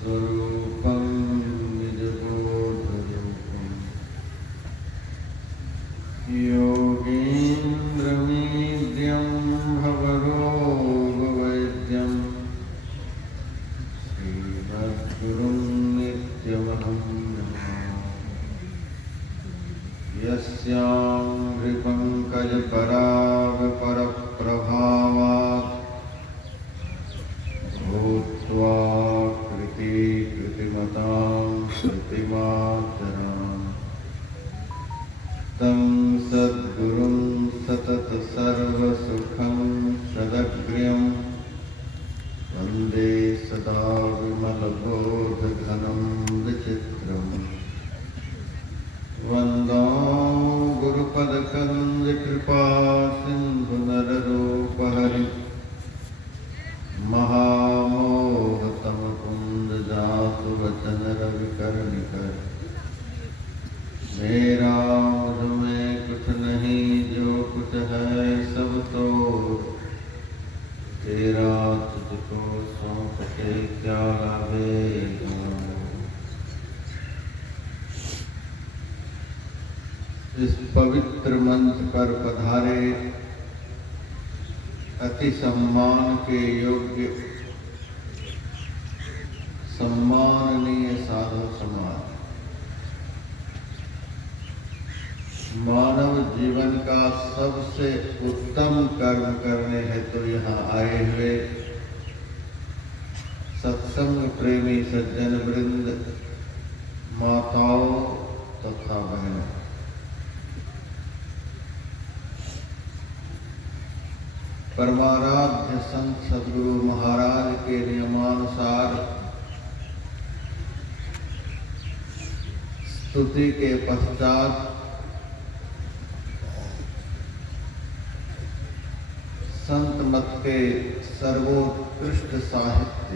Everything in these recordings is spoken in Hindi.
स्वरूपं निजबोधरूपं योगीन्द्रमीड्यं भवरोगवैद्यं श्रीमद्गुरुं नित्यमहं नमामि। यस्याङ्घ्रिपङ्कजपरागपरप्रभावात् भूत्वा कृतिमतां श्रुतिमातराम् तं सद्गुरुं सततसर्वसुखं सदग्र्यं वन्दे सदा विमलबोधघनं विचित्रम् वन्दो गुरुपदकन्दकृपासिन्धुनररूपहरि महामोहतमकुन्दजातु वचनरविकर्णिकर मेरा मुझ में कुछ नहीं जो कुछ है सब तो तेरा तुझको सौंप के क्या लावेगा। इस पवित्र मंच पर पधारे अति सम्मान के योग्य सम्माननीय साधु समाज, मानव जीवन का सबसे उत्तम कर्म करने हेतु तो यहाँ आए हुए सत्संग प्रेमी सज्जन वृंद, माताओं तथा बहनों, परमाराध्य संत सद्गुरु महाराज के नियमानुसार स्तुति के पश्चात संत मत के सर्वोत्कृष्ट साहित्य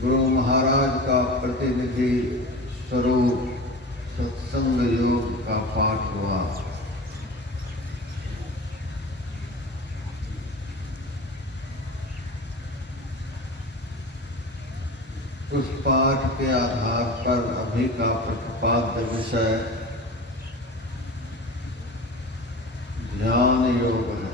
गुरु महाराज का प्रतिनिधि स्वरूप सत्संग योग का पाठ हुआ। उस पाठ के आधार पर अभी का प्रतिपाद्य विषय ध्यान योग है।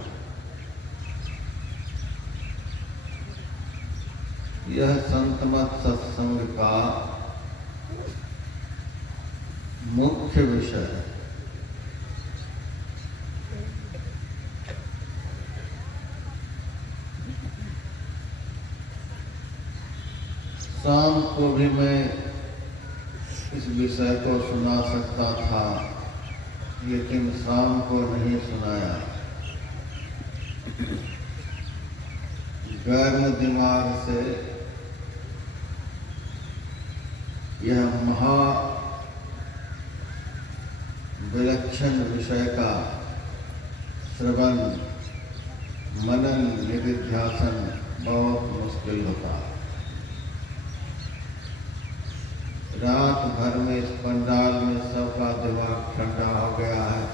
यह संतमत सत्संग का मुख्य विषय है। शाम को भी मैं इस विषय को सुना सकता था, लेकिन शाम को नहीं सुनाया। गर्म दिमाग से यह महा विलक्षण विषय का श्रवण मनन निधिध्यासन बहुत मुश्किल होता। रात भर में इस पंडाल में सबका दिमाग ठंडा हो गया है।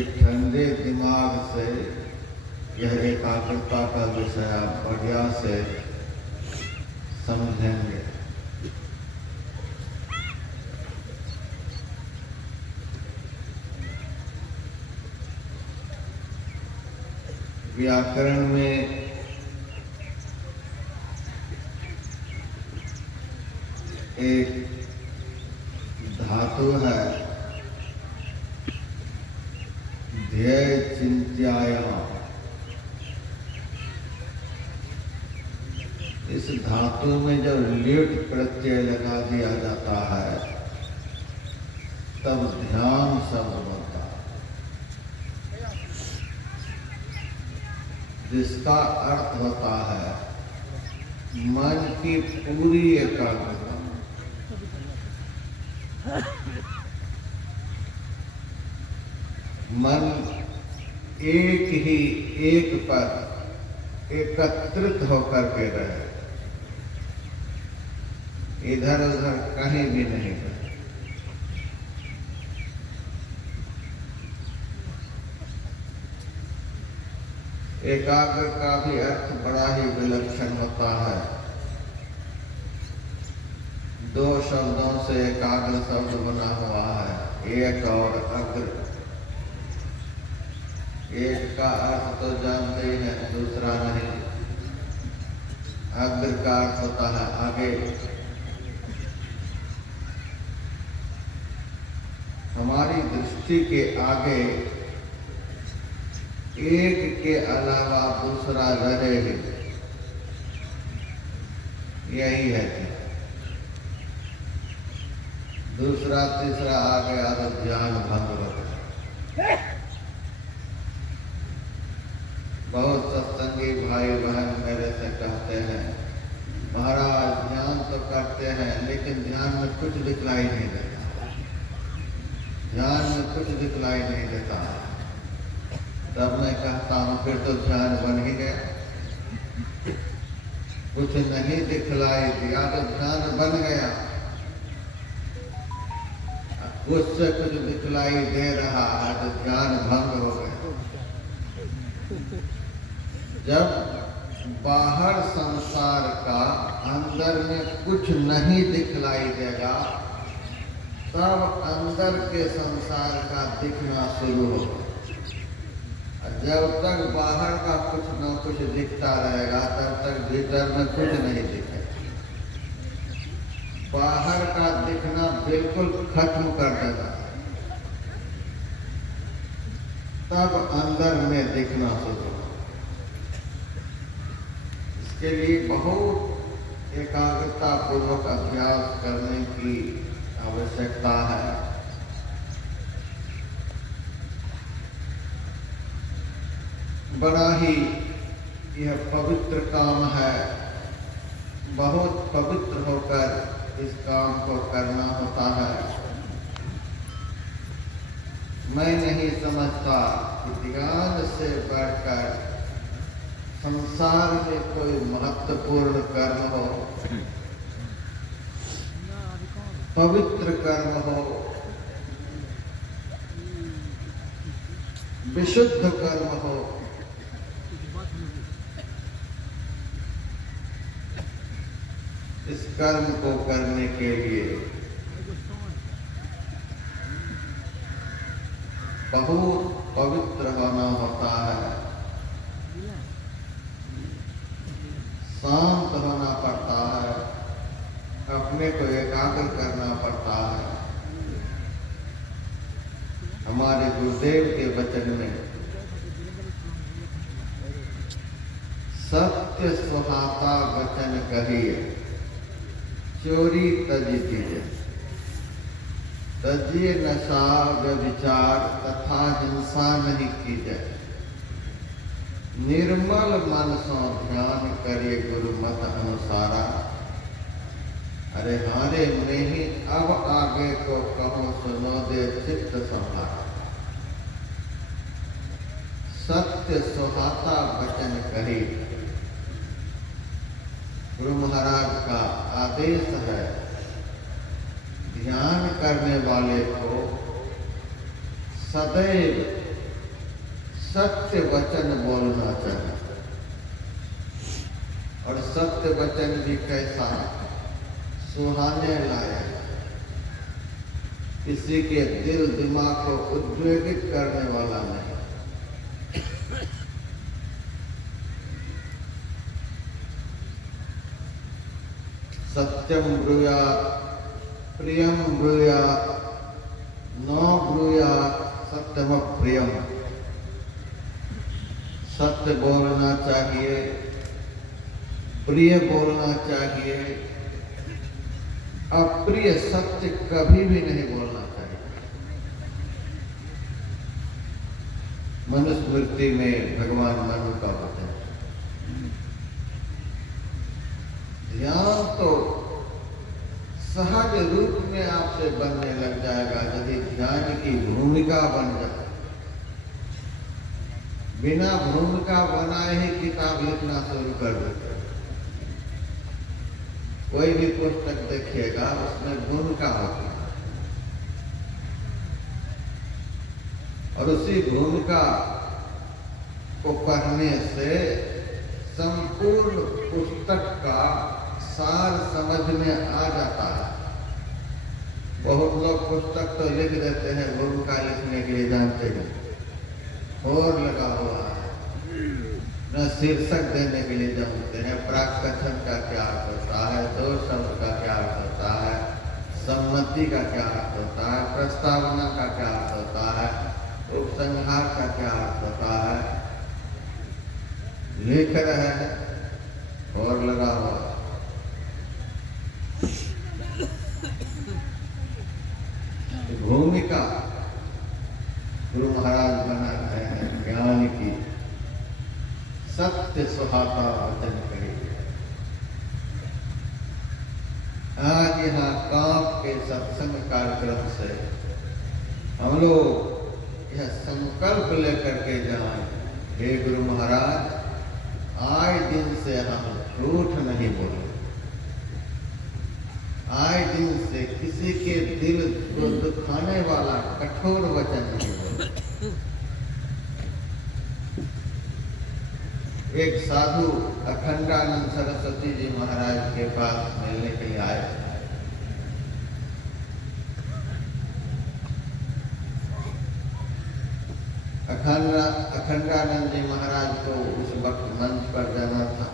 इस ठंडे दिमाग से यह एकाग्रता का विषय आप बढ़िया से समझेंगे। व्याकरण में एक धातु है ध्येय चिंत्यायाम। इस धातु में जब ल्युट प्रत्यय लगा दिया जाता है तब ध्यान शब्द बनता है, जिसका अर्थ होता है मन की पूरी एकाग्रता। मन एक पर एकत्रित होकर के रहे, इधर उधर कहीं भी नहीं रहे। एकाग्र का भी अर्थ बड़ा ही विलक्षण होता है। दो शब्दों से एकाग्र शब्द बना हुआ है, एक और अग्र। एक का अर्थ तो जानते ही हैं, दूसरा नहीं। अग्र का अर्थ होता है आगे। हमारी दृष्टि के आगे एक के अलावा दूसरा रहे ही, यही है। दूसरा तीसरा आ गया तो ध्यान भंग होता है। बहुत सत्संगी भाई बहन मेरे से कहते हैं, महाराज ध्यान तो करते हैं लेकिन ध्यान में कुछ दिखलाई नहीं देता, ध्यान में कुछ दिखलाई नहीं देता। तब मैं कहता हूँ फिर तो ध्यान बन ही गया। कुछ नहीं दिखलाई दिया तो ध्यान बन गया। उससे कुछ दिखलाई दे रहा है तो ध्यान भंग हो गया। जब बाहर संसार का अंदर में कुछ नहीं दिखलाई देगा, तब अंदर के संसार का दिखना शुरू होगा। जब तक बाहर का कुछ न कुछ दिखता रहेगा, तब तक भीतर में कुछ नहीं दिखेगा। बाहर का दिखना बिल्कुल खत्म कर देगा, तब अंदर में दिखना शुरू होगा। इसके लिए बहुत एकाग्रता पूर्वक अभ्यास करने की आवश्यकता है। बड़ा ही यह पवित्र काम है। बहुत पवित्र होकर इस काम को करना होता है। मैं नहीं समझता कि ध्यान से बढ़कर संसार में कोई महत्वपूर्ण कर्म हो, पवित्र कर्म हो, विशुद्ध कर्म हो। इस कर्म को करने के लिए बहुत पवित्र होना होता है, शांत होना पड़ता है, अपने को एकाग्र करना पड़ता है। हमारे गुरुदेव के वचन में सत्य सुहाता वचन कहिए, चोरी तज दीजिए, तजिए नशा व्यभिचार तथा हिंसा नहीं कीजिए। निर्मल मन सो ध्यान करिए गुरु मत अनुसारा। अरे हारे में ही अब आगे को कहो सुनो दे चित्त संभारा। सत्य सुहाता वचन कही, गुरु महाराज का आदेश है। ध्यान करने वाले को सदैव सत्य वचन बोलना चाहिए। और सत्य वचन भी कैसा? सुहाने लायक, किसी के दिल दिमाग को उद्वेलित करने वाला नहीं। सत्यम ब्रूयात् प्रियम ब्रूयात् न ब्रूयात् सत्यम प्रियम। सत्य बोलना चाहिए, प्रिय बोलना चाहिए, अप्रिय सत्य कभी भी नहीं बोलना चाहिए। मनुस्मृति में भगवान मनु का वचन। ध्यान तो सहज रूप में आपसे बनने लग जाएगा यदि ध्यान की भूमिका बन जाए। बिना भूमिका बनाए ही किताब लिखना शुरू कर देते। कोई भी पुस्तक देखिएगा उसमें भूमिका होती है, और उसी भूमिका को पढ़ने से संपूर्ण पुस्तक का सार समझ में आ जाता है। बहुत लोग पुस्तक तो लिख देते हैं, भूमिका लिखने के लिए जानते हैं, और लगा हुआ है, न शीर्षक देने के लिए जानते हैं, प्राकथन का क्या अर्थ होता है, दो शब्द का क्या अर्थ होता है, सम्मति का क्या अर्थ होता है, प्रस्तावना का क्या अर्थ होता है, उपसंहार का क्या अर्थ होता है, लिख रहे हैं और लगा हुआ। भूमिका गुरु महाराज बना रहे हैं ज्ञान की, सत्य सुहाता वचन करेंगे। आज यहाँ कांप के सत्संग कार्यक्रम से हम लोग यह संकल्प लेकर के जाएं, हे गुरु महाराज, आए दिन से हम झूठ नहीं बोले, आए दिन से किसी के दिल को दुखाने वाला कठोर वचन नहीं बोले। एक साधु अखंडानंद सरस्वती जी महाराज के पास मिलने के लिए आए। अखंडानंद जी महाराज को उस वक्त मंच पर जाना था।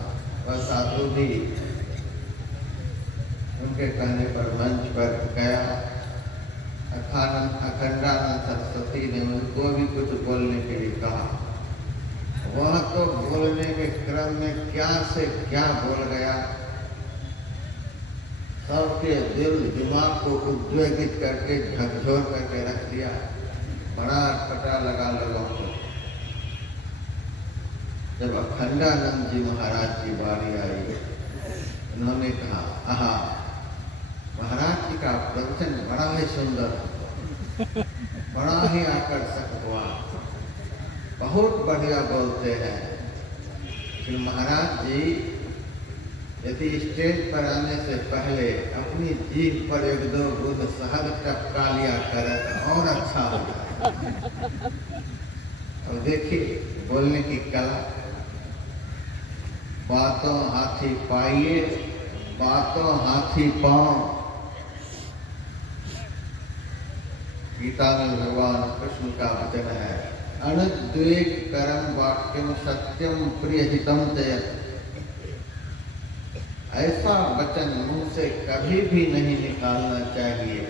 वह साधु भी उनके कहने पर मंच पर गया। अखंडानंद सरस्वती ने उनको भी कुछ बोलने के लिए कहा। वह तो बोलने के क्रम में क्या से क्या बोल गया, सबके दिल दिमाग को उद्वेलित करके झकझोर करके रख दिया। बड़ा अटपटा लगा लोगों को। जब अखंडानंद जी महाराज की बारी आई, उन्होंने कहा, आहा, महाराज जी का प्रवचन बड़ा ही सुंदर, बड़ा ही आकर्षक हुआ, बहुत बढ़िया बोलते हैं। फिर महाराज जी यदि स्टेज पर आने से पहले अपनी जीभ पर एक दो बूंद शहद टपका लिया करे तो और अच्छा होगा। अब देखिए बोलने की कला। बातों हाथी पाइए, बातों हाथी पांव। गीता में भगवान कृष्ण का वचन है, अनुद्वेग करम वाक्यम सत्यम प्रिय हितम चयत। ऐसा वचन मुंह से कभी भी नहीं निकालना चाहिए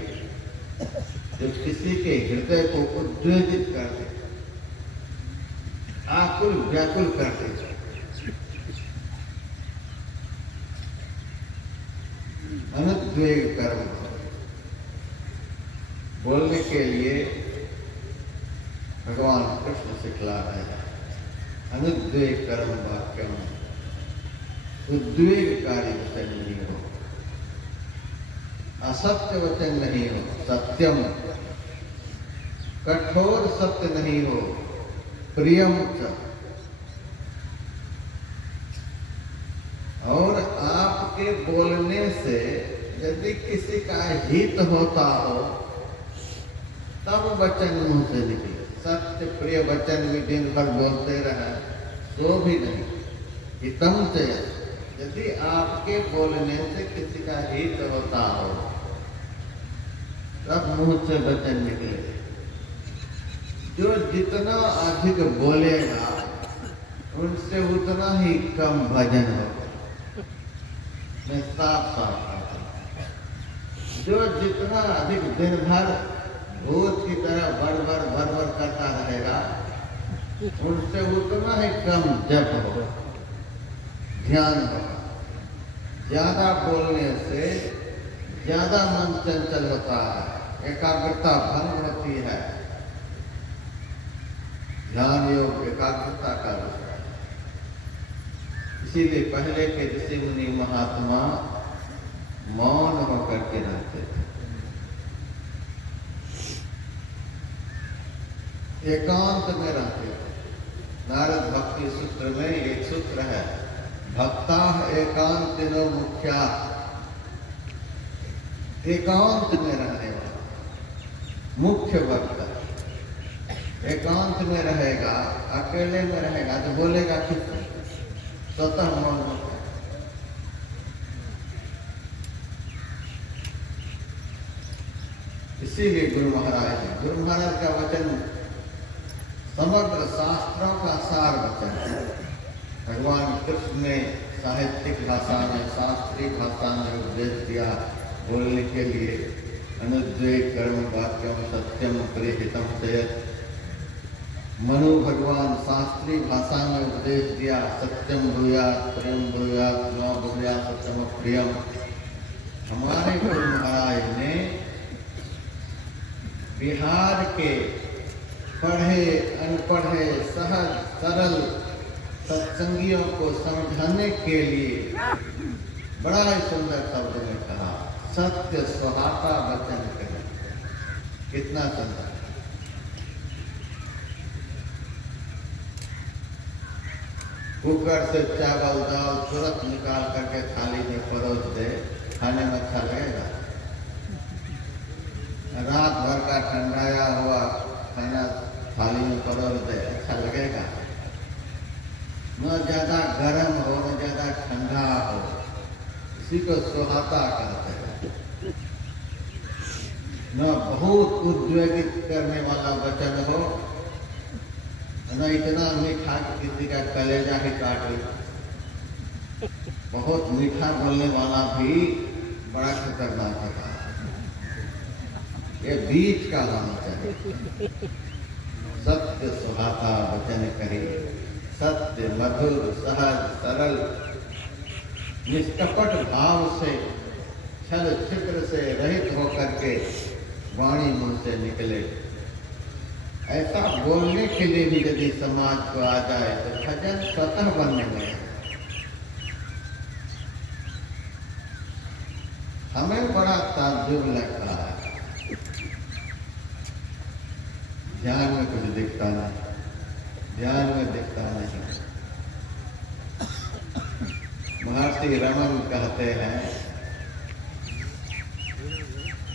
जो किसी के हृदय को उद्वेलित कर दे, आकुल व्याकुल कर दे। अनुद्वेग कर्म बोलने के लिए भगवान कृष्ण सिखला रहे हैं। अनुद्वेग कर्म वाक्यम, उद्वेगकारी वचन नहीं हो, असत्य वचन नहीं हो, सत्यम, कठोर सत्य नहीं हो, प्रियम च। और आपके बोलने से यदि किसी का हित होता हो तब वचन मुंह से निकले। सत्य प्रिय वचन भी दिन भर बोलते रहे तो भी नहीं। हितम से, यदि आपके बोलने से किसी का हित होता हो तब मुंह से वचन निकले। जो जितना अधिक बोलेगा उनसे उतना ही कम भजन होगा। मैं साफ साफ कहता हूं, जो जितना अधिक दिन भर भूत की तरह भर करता रहेगा उनसे उतना ही कम जप होगा, ध्यान होगा। ज्यादा बोलने से ज्यादा मन चंचल होता है, एकाग्रता भंग होती है। ध्यान योग एकाग्रता का विषय है। इसीलिए पहले के ऋषि मुनि महात्मा मौन होकर के रहते थे, एकांत में रहते थे। नारद भक्ति सूत्र में एक सूत्र है, भक्ता एकांतिनो मुख्या। एकांत में रहने वाला मुख्य भक्त। एकांत में रहेगा, अकेले में रहेगा तो बोलेगा किससे? स्वतः मौन होता है। इसीलिए गुरु महाराज का वचन समग्र शास्त्रों का सार वचन है। भगवान कृष्ण ने साहित्यिक भाषा में, शास्त्रीय भाषा में उपदेश दिया बोलने के लिए। अनुद्वेग कर्म वाक्यम सत्यम परिहितम चयत। मनु भगवान शास्त्रीय भाषा में उपदेश दिया, सत्यम भूयात् प्रेम भूयात् न भूयात् सत्यम प्रियम। हमारे गुरु महाराज ने बिहार के पढ़े अनपढ़े सहज सरल सत्संगियों को समझाने के लिए बड़ा ही सुंदर शब्द में कहा, सत्य सुहाता वचन करें। कितना सुंदर। कुकर से चावल दाल तुरंत निकाल करके थाली में परोस दे, खाने में अच्छा लगेगा? रात भर का ठंडाया हुआ खाना थाली में परोस दे, अच्छा लगेगा? न ज्यादा गर्म हो न ज्यादा ठंडा हो, इसी को सुहाता कहते हैं। न बहुत उद्वेगित करने वाला वचन हो, न इतना मीठा कि किसी का कलेजा ही काट ले। बहुत मीठा बोलने वाला भी बड़ा खतरनाक होता है। ये बीच का होना चाहिए। सत्य सुहाता वचन कहे, सत्य मधुर सहज सरल निष्कपट भाव से छल छिद्र से रहित होकर के वाणी मुंह से निकले। ऐसा बोलने के लिए भी यदि समाज को आ जाए तो भजन स्वतः बनने लगे। हमें बड़ा ताज्जुब लगता है, ध्यान में कुछ दिखता नहीं, ध्यान में दिखता नहीं। महर्षि रमन कहते हैं,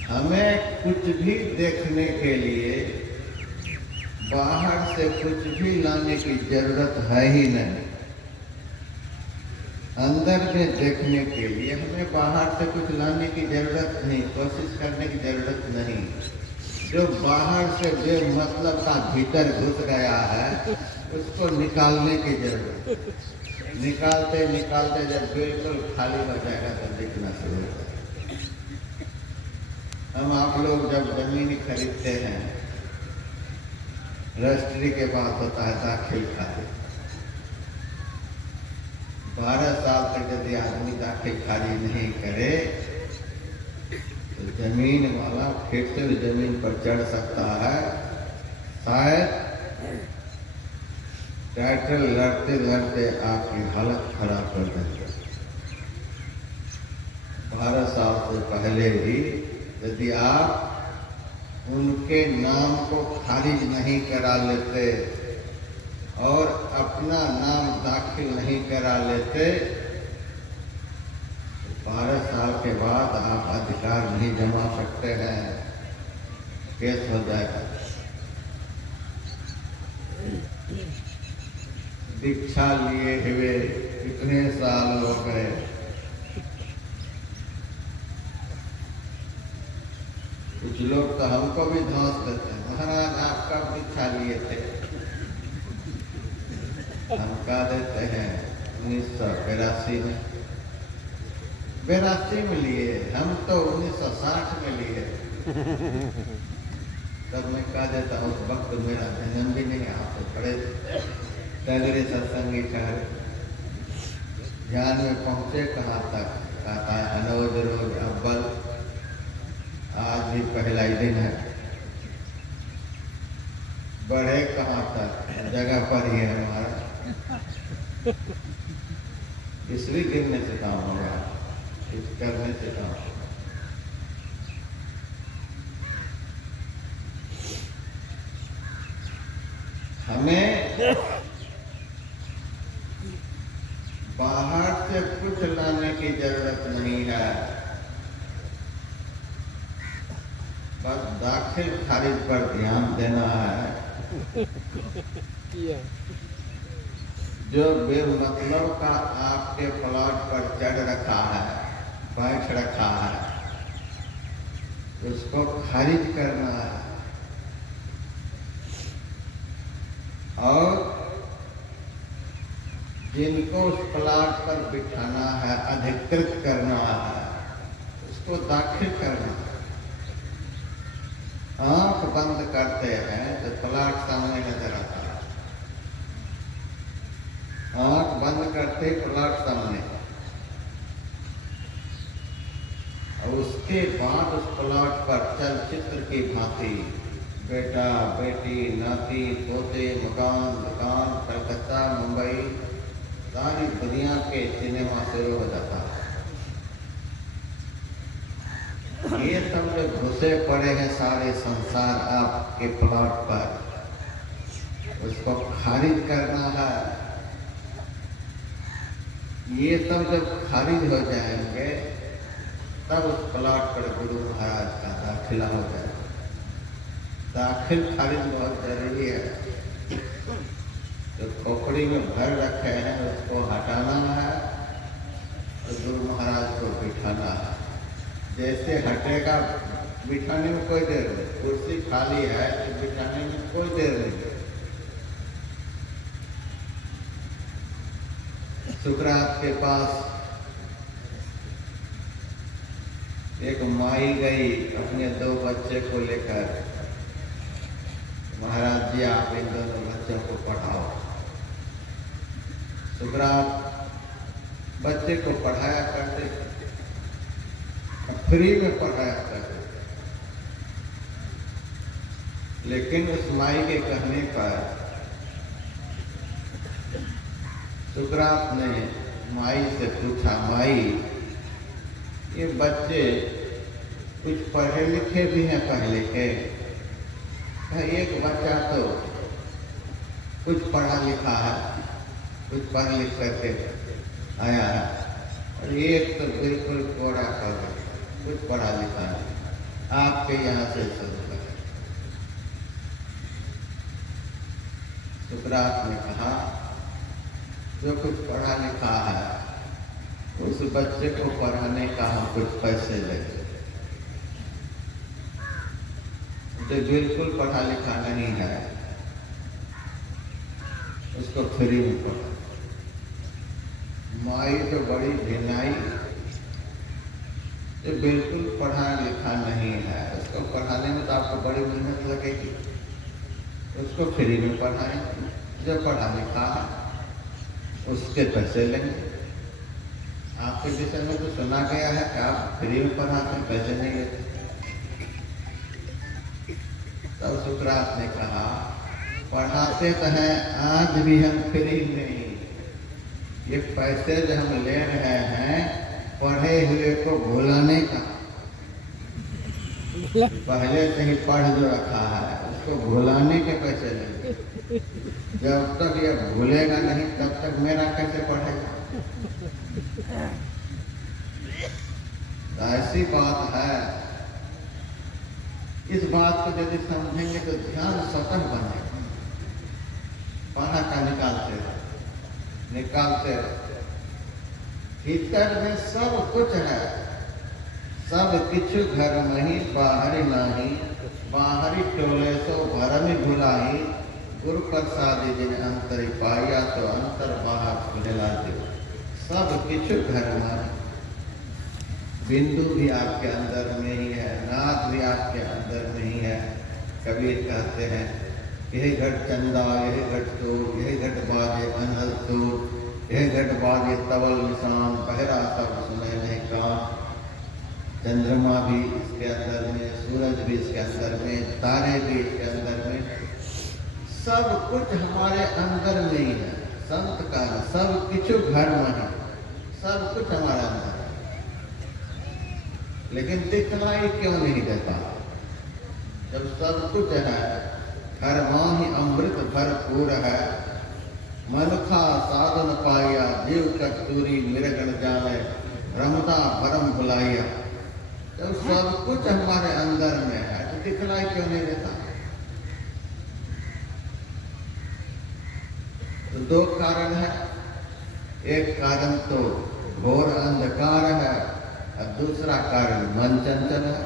हमें कुछ भी देखने के लिए बाहर से कुछ भी लाने की जरूरत है ही नहीं। अंदर में देखने के लिए हमें बाहर से कुछ लाने की जरूरत नहीं, कोशिश करने की जरूरत नहीं। जो बाहर से बेमतलब का भीतर घुस गया है उसको निकालने की जरूरत। निकालते निकालते जब बिल्कुल खाली हो जाएगा तो दिखना शुरू हो जाएगा। हम आप लोग जब जमीन खरीदते हैं, रजिस्ट्री के बाद होता है दाखिल खारिज। 12 साल तक यदि आदमी दाखिल खारिज नहीं करे तो जमीन वाला फिर से जमीन पर चढ़ सकता है। शायद टाइटल लड़ते लड़ते आपकी हालत खराब कर देंगे। 12 साल से पहले ही यदि आप उनके नाम को खारिज नहीं करा लेते और अपना नाम दाखिल नहीं करा लेते, 12 साल के बाद आप अधिकार नहीं जमा सकते हैं, केस हो जाएगा। दीक्षा लिए हुए कितने साल हो गए, कुछ लोग तो हमको भी धौंस देते हैं, महाराज आप कब दीक्षा लिए थे? हम कह देते हैं 1982 में। 82 में लिए, हम तो 1960 में लिए। तब मैं कह देता उस वक्त मेरा जन्म भी नहीं, आप तो बड़े तगड़े सत्संगी ठहरे। ध्यान में पहुंचे कहाँ तक? कहता है अनोज रोज अव्वल, आज भी पहला ही दिन है। बढ़े कहाँ तक? जगह पर ही है हमारा। इसलिए गिरने से काम होगा, कुछ करने से काम होगा। हमें बाहर से कुछ लाने की जरूरत नहीं है, बस दाखिल खारिज पर ध्यान देना है। किया जो बेमतलब का आपके प्लॉट पर चढ़ रखा है, बैठ रखा है, उसको खारिज करना है। और जिनको उस प्लॉट पर बिठाना है, अधिकृत करना है, उसको दाखिल करना है। आंख बंद करते हैं तो प्लॉट सामने नजर आता है। आंख बंद करते प्लॉट सामने, और उसके बाद उस प्लॉट पर चलचित्र की भांति बेटा, बेटी, नाती, पोते, मकान, दुकान, कलकत्ता, मुंबई, सारी दुनिया के सिनेमा शुरू हो जाता है। ये सब जो घुसे पड़े हैं सारे संसार आपके प्लॉट पर, उसको खारिज करना है। ये सब जब खारिज हो जाएंगे तब उस प्लॉट पर गुरु महाराज का दाखिला हो जाएगा। दाखिल खारिज बहुत जरूरी है। जो खोपड़ी में भर रखे हैं उसको हटाना है और गुरु महाराज को बिठाना है। जैसे हटेगा, बिठाने में कोई देर नहीं, कुर्सी खाली है तो बिठाने में कोई देर नहीं। सुकरात के पास एक माई गई अपने 2 बच्चे को लेकर, महाराज जी आप इन दोनों बच्चों को पढ़ाओ। सुकरात बच्चे को पढ़ाया करते, फ्री में पढ़ाया करते, लेकिन उस माई के कहने पर सुकरात ने माई से पूछा, माई ये बच्चे कुछ पढ़े लिखे भी हैं पहले के? एक बच्चा तो कुछ पढ़ा लिखा है, कुछ पढ़ लिख करके आया है, और एक तो बिल्कुल कोरा कर कुछ पढ़ा लिखा नहीं। आपके यहाँ से शुरू करें। सुकरात ने कहा, जो कुछ पढ़ा लिखा है उस बच्चे को पढ़ाने का हम कुछ पैसे लेंगे। जो बिल्कुल पढ़ा लिखा नहीं है उसको फ्री में पढ़ा। माई तो बड़ी भिनाई, जो बिल्कुल पढ़ा लिखा नहीं है उसको पढ़ाने में तो आपको बड़ी मेहनत लगेगी, उसको फ्री में पढ़ाएं। जो पढ़ा लिखा है उसके पैसे लेंगे। आपके विषय में तो सुना गया है कि आप फ्री में पढ़ाते, पैसे नहीं लेते। तब सुकरात ने कहा, पढ़ाते तो हैं, आज भी हम फ्री नहीं। ये पैसे जो हम ले रहे हैं पढ़े हुए को भुलाने का, पहले से ही पढ़ जो रखा है उसको भुलाने के पैसे लेंगे। जब तक ये भूलेगा नहीं तब तक मेरा कैसे पढ़ेगा? ऐसी बात है। इस बात को यदि समझेंगे तो ध्यान स्वतः बनेगा। पढ़ा का निकालते भीतर में सब कुछ है, सब किछु घर मही बाहरी नाही, बाहरी टोले सो भरम भुलाई, गुरु प्रसादी जिन अंतरी पाया तो अंतर बाहर खुलेला दे। सब किछु घर में, बिंदु भी आपके अंदर में ही है, नाद भी आपके अंदर में ही है। कबीर कहते हैं, यही घट चंदा, यही घट तोड़, यही घट बाजे अनहद तोड़, यही घट बाजे तवल निशान, पहरा सब सुने नहीं कान। चंद्रमा भी इसके अंदर में, सूरज भी इसके अंदर में, तारे भी इसके अंदर में, सब कुछ हमारे अंदर में ही है। संत का सब किछु घर में है, सब कुछ हमारे अंदर है, लेकिन दिखलाई क्यों नहीं देता? जब सब कुछ है, हर माही अमृत भरपूर है, मनुखा साधन पाया, जीव कस्तूरी मृगण जाने, रमता भरम भुलाइया। जब सब कुछ हमारे अंदर में है तो दिखलाई क्यों नहीं देता? तो दो कारण है, एक कारण तो घोर अंधकार है और दूसरा कारण मन चंचल है।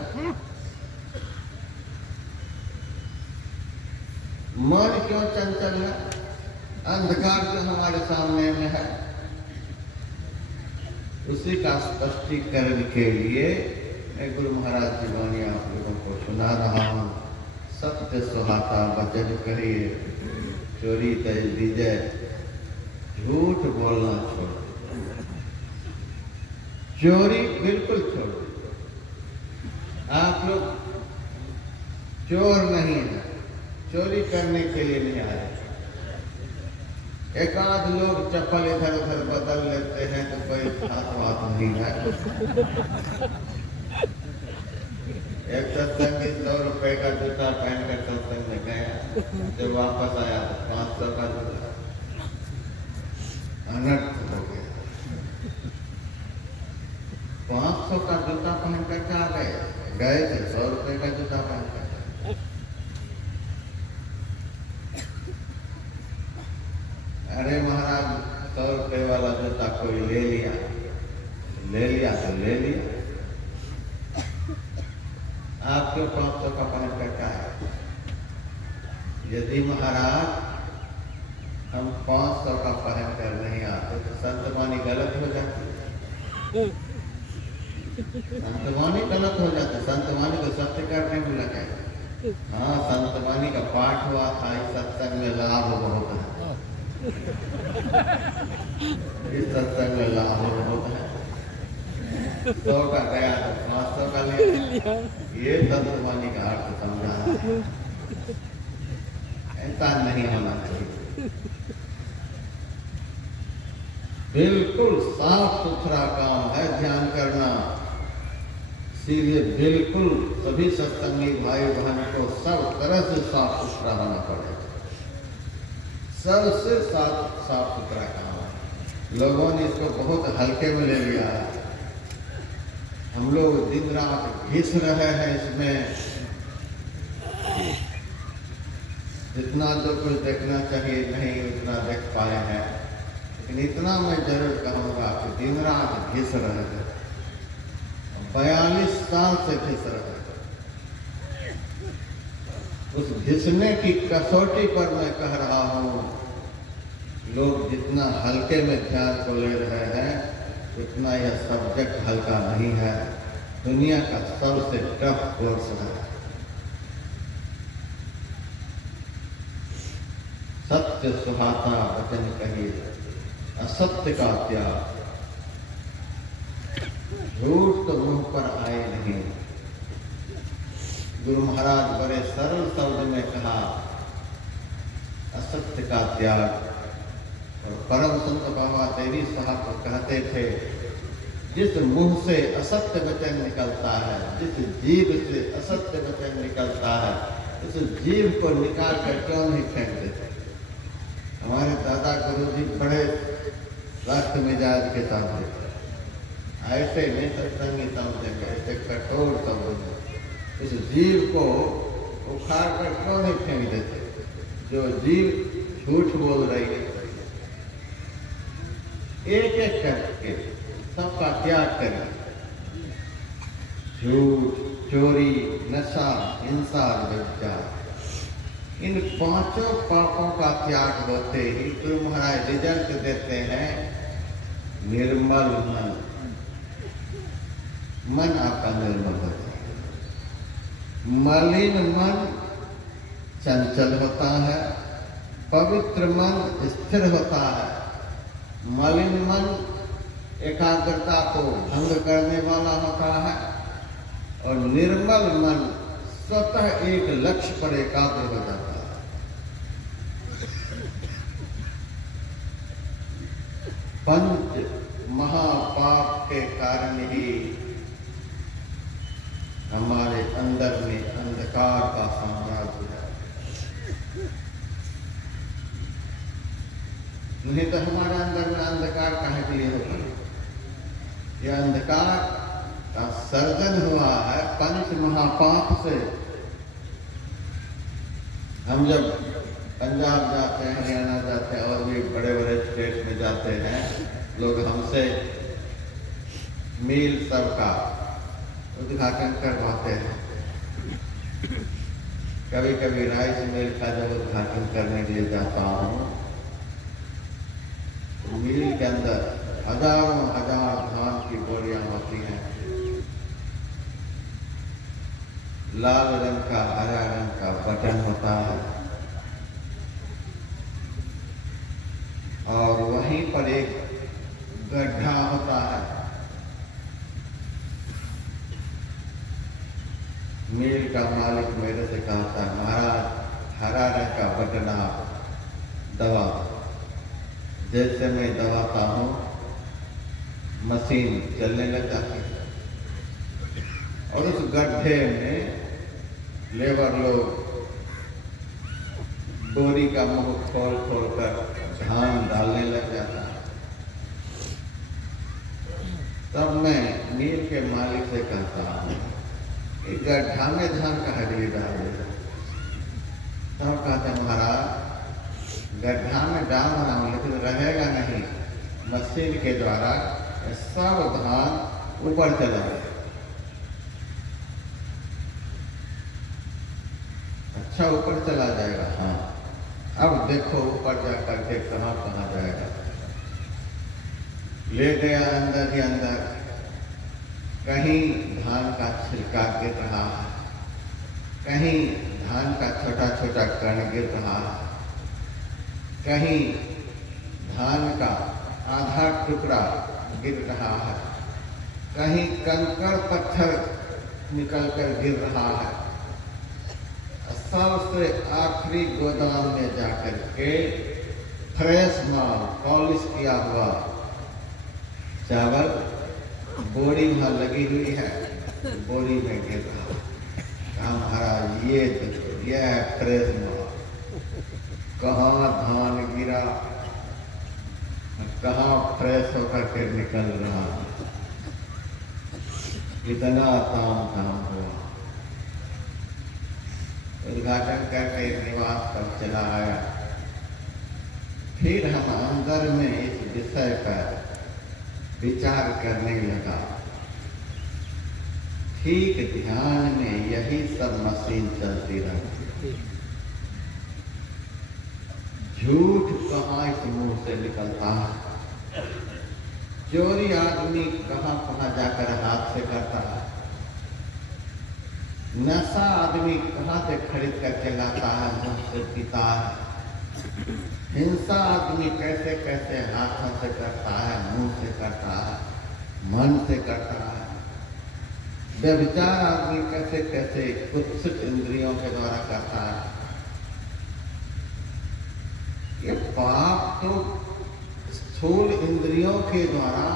मन क्यों चंचल है? अंधकार जो हमारे सामने में है, उसी का स्पष्टीकरण के लिए मैं गुरु महाराज की वाणी आप लोगों को सुना रहा हूँ। सत्य सुहाता वचन कहिए, चोरी तय विजय, झूठ बोलना छोड़ दो, चोरी बिल्कुल छोड़ दो। आप लोग चोर नहीं है, चोरी करने के लिए नहीं आए। एक आध लोग चप्पल इधर उधर बदल लेते हैं तो कोई खास बात नहीं है। एक सत्संगी 100 रुपए का जूता पहन कर सत्संग में गया, जब वापस आया तो 500 का जूता, अनर्थ हो गया। 500 का जूता पहन कर क्या गए थे 100 रुपए का जूता पहन कर। अरे महाराज 100 रुपए वाला जूता कोई ले लिया तो ले लिया, आप क्यों 500 का पहन कर क्या है? यदि महाराज हम 500 का पहन कर नहीं आते तो संतवानी गलत हो जाती, संतवानी गलत हो जाती। संतवानी को सत्य करने में लगे। हाँ, संतवानी का पाठ हुआ था, इस सत्संग में लाभ बहुत है, इस सत्संग में लाभ बहुत है। 100 का गया तो 500 का लिया, ये संतवानी का अर्थ समझा। ऐसा नहीं होना चाहिए। बिल्कुल साफ सुथरा काम है ध्यान करना, इसीलिए बिल्कुल सभी सत्संगी भाई बहन को सब तरह से साफ सुथरा होना पड़ेगा। सबसे साफ सुथरा काम है। लोगों ने इसको बहुत हल्के में ले लिया है। हम लोग दिन रात घिस रहे हैं इसमें, जितना जो कुछ देखना चाहिए नहीं उतना देख पाए हैं, लेकिन इतना मैं जरूर कहूँगा कि दिन रात घिस रहे हैं, 42 साल से घिस रहे हैं। उस घिसने की कसौटी पर मैं कह रहा हूँ, लोग जितना हल्के में ध्यान को ले रहे हैं उतना यह सब्जेक्ट हल्का नहीं है। दुनिया का सबसे टफ कोर्स है। सत्य सुहाता वचन कहिए, असत्य का त्याग। झूठ तो मुंह पर आए नहीं। गुरु महाराज बड़े सरल शब्द में कहा, असत्य का त्याग। और परम संत बाबा देवी साहब को कहते थे, जिस मुंह से असत्य वचन निकलता है, जिस जीभ से असत्य वचन निकलता है, उस जीभ को निकाल कर क्यों नहीं फेंक देते? हमारे दादा गुरुजी बड़े सख्त मिजाज के साथ थे, ऐसे नहीं सत्संगी समझेंगे, ऐसे कठोर शब्द। इस जीव को उखाड़ कर क्यों नहीं फेंक देते? जो जीव झूठ बोल रही है, एक एक करके सबका त्याग करें। झूठ, चोरी, नशा, हिंसा, व्यभिचार, इन 5 पापों का त्याग होते ही गुरु महाराज रिजल्ट देते हैं निर्मल मन। मन आपका निर्मल होता है। मलिन मन चंचल होता है, पवित्र मन स्थिर होता है। मलिन मन एकाग्रता को भंग करने वाला होता है और निर्मल मन स्वतः एक लक्ष्य पर एकाग्र हो जाता है। पंच महापाप के कारण ही हमारे अंदर में अंधकार का साम्राज्य है। नहीं तो हमारे अंदर में अंधकार काहे के लिए होगा? यह अंधकार का सर्जन हुआ है पंच महापाप से। हम जब पंजाब जाते हैं, हरियाणा जाते हैं, और भी बड़े बड़े स्टेट में जाते हैं लोग, हमसे मील सबका उद्घाटन करवाते हैं। कभी कभी राइस मिल का जब उद्घाटन करने के लिए जाता हूँ, मिल के अंदर हजारों हजार धान की बोरियां होती हैं, लाल रंग का, हरा रंग का बटन होता है, और वहीं पर एक गड्ढा होता है। मिल का मालिक मेरे से कहता है, महाराज हरा रंग का बटन आप दबा। जैसे मैं दबाता हूँ मशीन चलने लग जाती है, और उस गड्ढे में लेबर लोग बोरी का मुंह खोल खोल कर धान डालने लग जाता है। तब मैं मिल के मालिक से कहता हूँ, गड्ढा में धान का हड्डी डाल देगा। तब कहते महाराज गड्ढा में डाल रहा हूँ, लेकिन रहेगा नहीं, मशीन के द्वारा सब धान ऊपर चला जाएगा। अच्छा ऊपर चला जाएगा, हाँ। अब देखो ऊपर जा करके कहाँ कहाँ जाएगा। ले गया अंदर ही अंदर, कहीं धान का छिलका गिर रहा है, कहीं धान का छोटा छोटा कण गिर रहा है, कहीं धान का आधा टुकड़ा गिर रहा है, कहीं कंकड़ पत्थर निकल कर गिर रहा है। सबसे आखिरी गोदाम में जाकर के फ्रेश माल, पॉलिश किया हुआ चावल, बोरी वहाँ लगी हुई है, बोरी में गिर रहा। कहा महाराज ये देखो, यह है फ्रेश माल। कहाँ धान गिरा, कहाँ फ्रेश होकर के निकल रहा, इतना ताम झाम हुआ। उद्घाटन करके निवास पर चला आया। फिर हम अंदर में इस विषय पर विचार करने लगा। ठीक ध्यान में यही सब मशीन चलती रहती। झूठ कहाँ इस मुंह से निकलता है, चोरी आदमी कहाँ कहाँ जाकर हाथ से करता है, नशा आदमी कहाँ से खरीद करके लाता है, मुंह से पीता है, हिंसा आदमी कैसे कैसे हाथों से करता है, मुंह से करता है, मन से करता है, व्यभिचार आदमी कैसे कैसे कुत्सित इंद्रियों के द्वारा करता है। ये पाप तो स्थूल इंद्रियों के द्वारा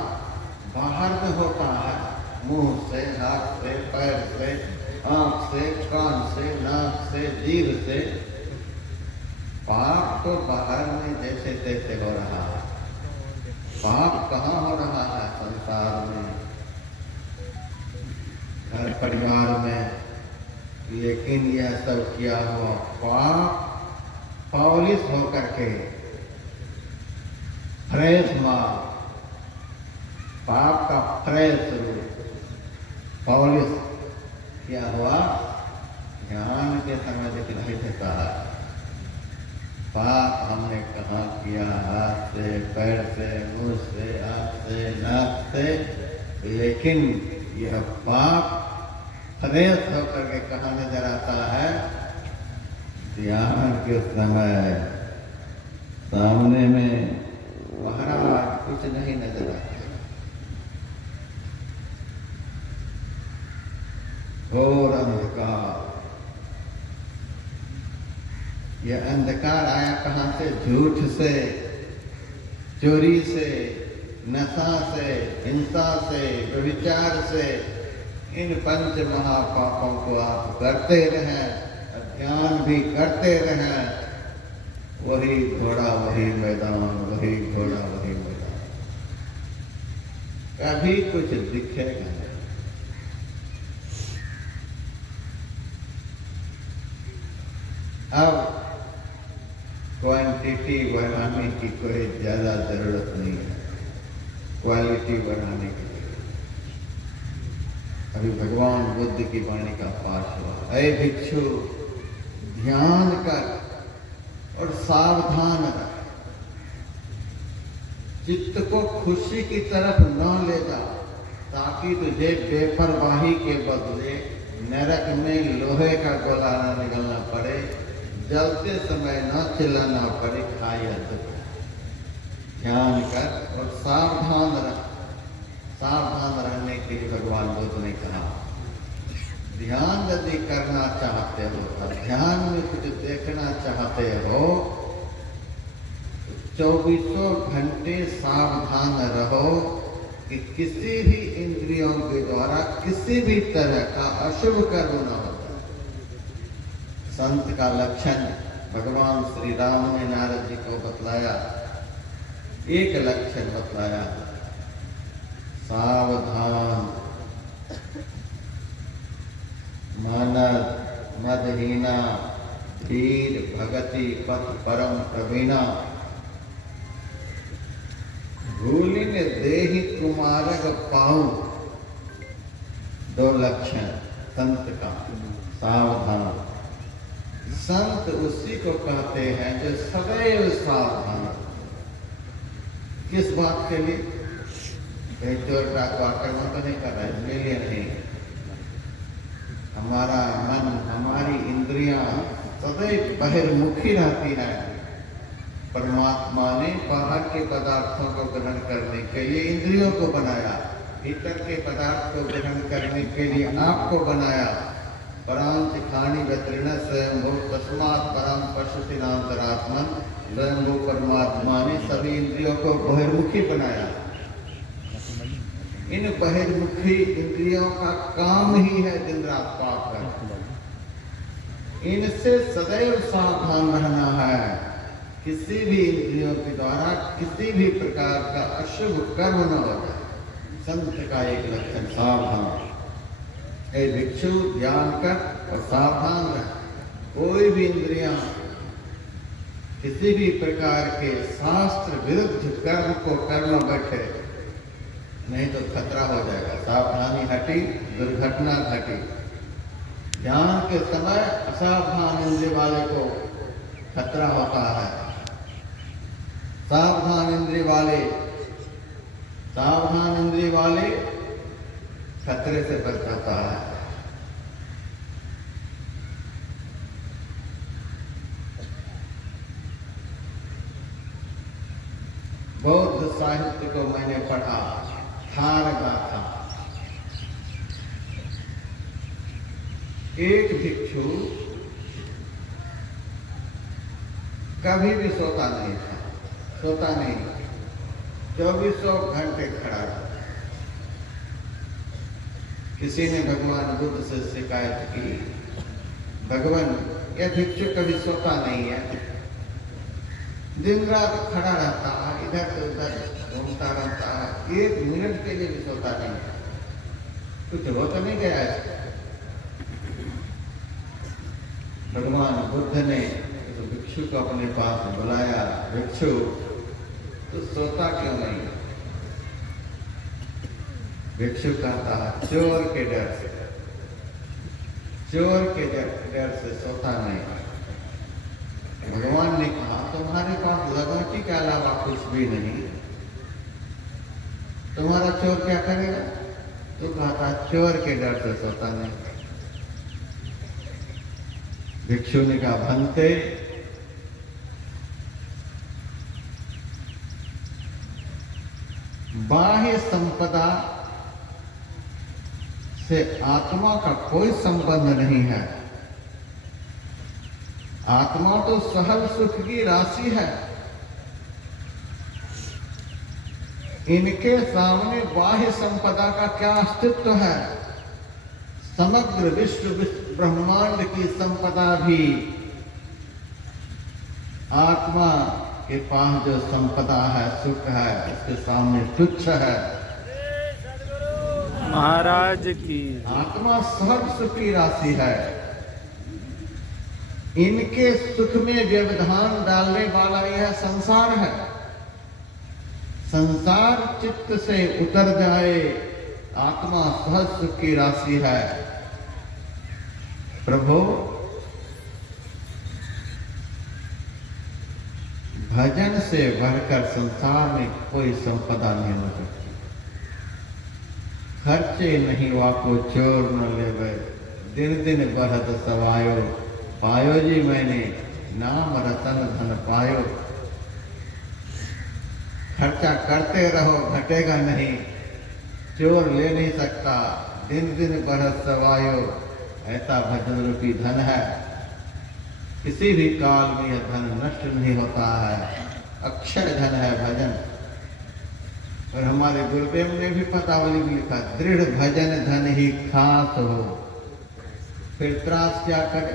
बाहर में होता है, मुंह से, हाथ से, पैर से, आंख से, कान से, नाक से, जीभ से। पाप तो बाहर में जैसे तैसे हो रहा है। पाप कहाँ हो रहा है? संसार में, घर परिवार में। लेकिन यह सब किया हुआ पाप पॉलिश होकर के फ्रेश माल, पाप का फ्रेश रूप पॉलिश क्या हुआ, ध्यान के समय दिखलाई देता है। पाप हमने कहाँ किया? हाथ से, पैर से, मुंह से, आँख से, नाक से। लेकिन यह पाप फ्रेश होकर के कहाँ नजर आता है? ध्यान के समय सामने में महाराज कुछ नहीं नजर आता। घोर अंधकार। यह अंधकार आया कहाँ से? झूठ से, चोरी से, नशा से, हिंसा से, व्यभिचार से। इन पंच महापापों को आप करते रहें, ध्यान भी करते रहें। वही घोड़ा वही मैदान, वही घोड़ा वही मैदान। कभी कुछ दिखेगा नहीं। अब क्वांटिटी बढ़ाने की कोई ज्यादा जरूरत नहीं है, क्वालिटी बढ़ाने की जरूरत। अभी भगवान बुद्ध की वाणी का पाठ हुआ, अरे भिक्षु ध्यान कर और सावधान रह, चित्त को खुशी की तरफ न ले जा, ताकि तुझे बेपरवाही के बदले नरक में लोहे का गोला न निकलना पड़े, जलते समय न चिल्लाना पड़े, खाया दुख। ध्यान कर और सावधान रह। सावधान रहने के लिए भगवान बुद्ध ने कहा, ध्यान यदि करना चाहते हो, ध्यान में कुछ देखना चाहते हो, 24 घंटे सावधान रहो कि किसी भी इंद्रियों के द्वारा किसी भी तरह का अशुभ कर्म न हो। संत का लक्षण भगवान श्री राम ने नारद जी को बतलाया, एक लक्षण बतलाया, सावधान मानव मदहीना वीर भगति पथ परम प्रवीणा, भूलिन देहि कुमारक पाऊं। दो लक्षण संत का, सावधान। संत उसी को कहते हैं जो सदैव सावधान। किस बात के लिए? कहीं चोर डाकू आक्रमण तो नहीं कर रहा है, इसके लिए नहीं। हमारा मन, हमारी इंद्रियां सदैव बहिर्मुखी रहती है। परमात्मा ने बाहर के पदार्थों को ग्रहण करने के लिए इंद्रियों को बनाया, भीतर के पदार्थ को ग्रहण करने के लिए आपको बनाया। परांच खानी वत्रिण स्वयं भो तस्मात् परम पशुतिनांतरात्मन, स्वयं भो परमात्मा ने सभी इंद्रियों को बहिर्मुखी बनाया। इन बहिर्मुखी इंद्रियों का काम ही है दिन रात पाप करना। इनसे सदैव सावधान रहना है, किसी भी इंद्रियों के द्वारा किसी भी प्रकार का अशुभ कर्म न हो जाए। संत का एक लक्षण सावधान। ए भिक्षु ध्यान कर और सावधान रह, कोई भी इंद्रियां किसी भी प्रकार के शास्त्र विरुद्ध कर्म को करना बैठे, नहीं तो खतरा हो जाएगा। सावधानी हटी, दुर्घटना घटी। ध्यान के समय असावधान इंद्रिय वाले को खतरा होता है। सावधान इंद्रिय वाले खतरे से बच जाता है। बौद्ध साहित्य को मैंने पढ़ा, थार गाथा। एक भिक्षु कभी भी सोता नहीं था, 24 घंटे खड़ा रहा। किसी ने भगवान बुद्ध से शिकायत की, भगवान यह भिक्षु कभी सोता नहीं है, दिन रात खड़ा रहता है, इधर से उधर घूमता रहता है, 1 मिनट के लिए भी सोता नहीं है, कुछ हो तो नहीं गया है। भगवान बुद्ध ने तो भिक्षु को अपने पास बुलाया, भिक्षु तो सोता क्यों नहीं? भिक्षु कहता है, चोर के डर से, चोर के डर से सोता नहीं। भगवान ने कहा, तुम्हारे पास लघोटी के अलावा कुछ भी नहीं, तुम्हारा चोर क्या करेगा? तो कहता, चोर के डर से सोता नहीं। भिक्षु ने कहा, भंते बाह्य संपदा से आत्मा का कोई संबंध नहीं है। आत्मा तो सहल सुख की राशि है। इनके सामने बाह्य संपदा का क्या अस्तित्व है? समग्र विश्व ब्रह्मांड की संपदा भी आत्मा के पास जो संपदा है, सुख है, इसके सामने तुच्छ है। महाराज की आत्मा सर्व सुखी राशि है। इनके सुख में व्यवधान डालने वाला यह संसार है। संसार चित्त से उतर जाए, आत्मा सहज सुख की राशि है। प्रभु, भजन से बढ़कर संसार में कोई संपदा नहीं हो सकती। खर्चे नहीं वाको चोर न लेवे, दिन दिन बढ़त सवायो, पायो जी मैंने नाम रतन धन पायो। खर्चा करते रहो, घटेगा नहीं, चोर ले नहीं सकता, दिन दिन बढ़त सवायो, ऐसा भजन रूपी धन है। किसी भी काल में यह धन नष्ट नहीं होता है, अक्षय धन है भजन। और हमारे गुरुदेव ने भी पतावली में लिखा, दृढ़ भजन धन ही खास हो। फिर त्रास क्या करे?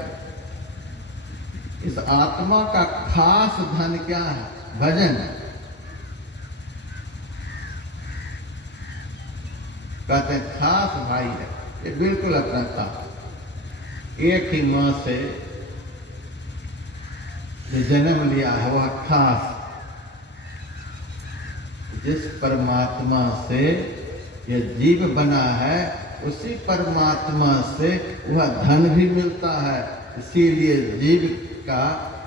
इस आत्मा का खास धन क्या है? भजन। कहते हैं खास भाई है, ये बिल्कुल अपना खास। एक ही मां से जो जन्म लिया है वह खास। जिस परमात्मा से यह जीव बना है, उसी परमात्मा से वह धन भी मिलता है। इसीलिए जीव का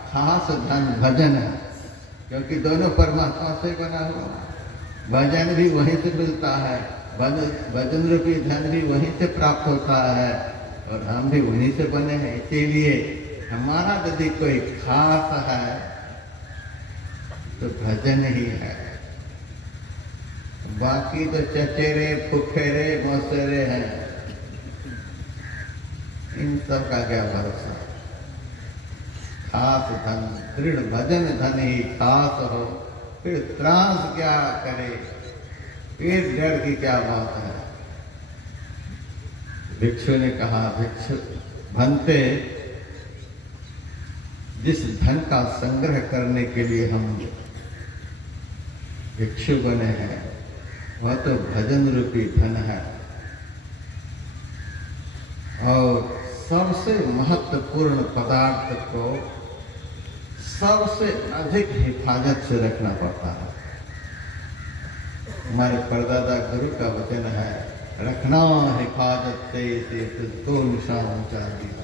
खास धन भजन है, क्योंकि दोनों परमात्मा से बना हुआ। भजन भी वहीं से मिलता है, भजन रूपी धन भी वहीं से प्राप्त होता है, और हम भी उन्हीं से बने हैं। इसीलिए हमारा यदि कोई खास है तो भजन ही है। बाकी तो चचेरे फुफेरे मौसेरे हैं, इन सब का क्या भरोसा। खास धन, दृढ़ भजन धन ही खास हो, फिर त्रास क्या करे, फिर डर की क्या बात है। भिक्षु ने कहा, भिक्षु भंते, जिस धन का संग्रह करने के लिए हम भिक्षु बने हैं, वह तो भजन रूपी धन है। और सबसे महत्वपूर्ण पदार्थ को सबसे अधिक हिफाजत से रखना पड़ता है। हमारे परदादा गुरु का वचन है, रखना हिफाजत से तो निशान ऊंचा दिया।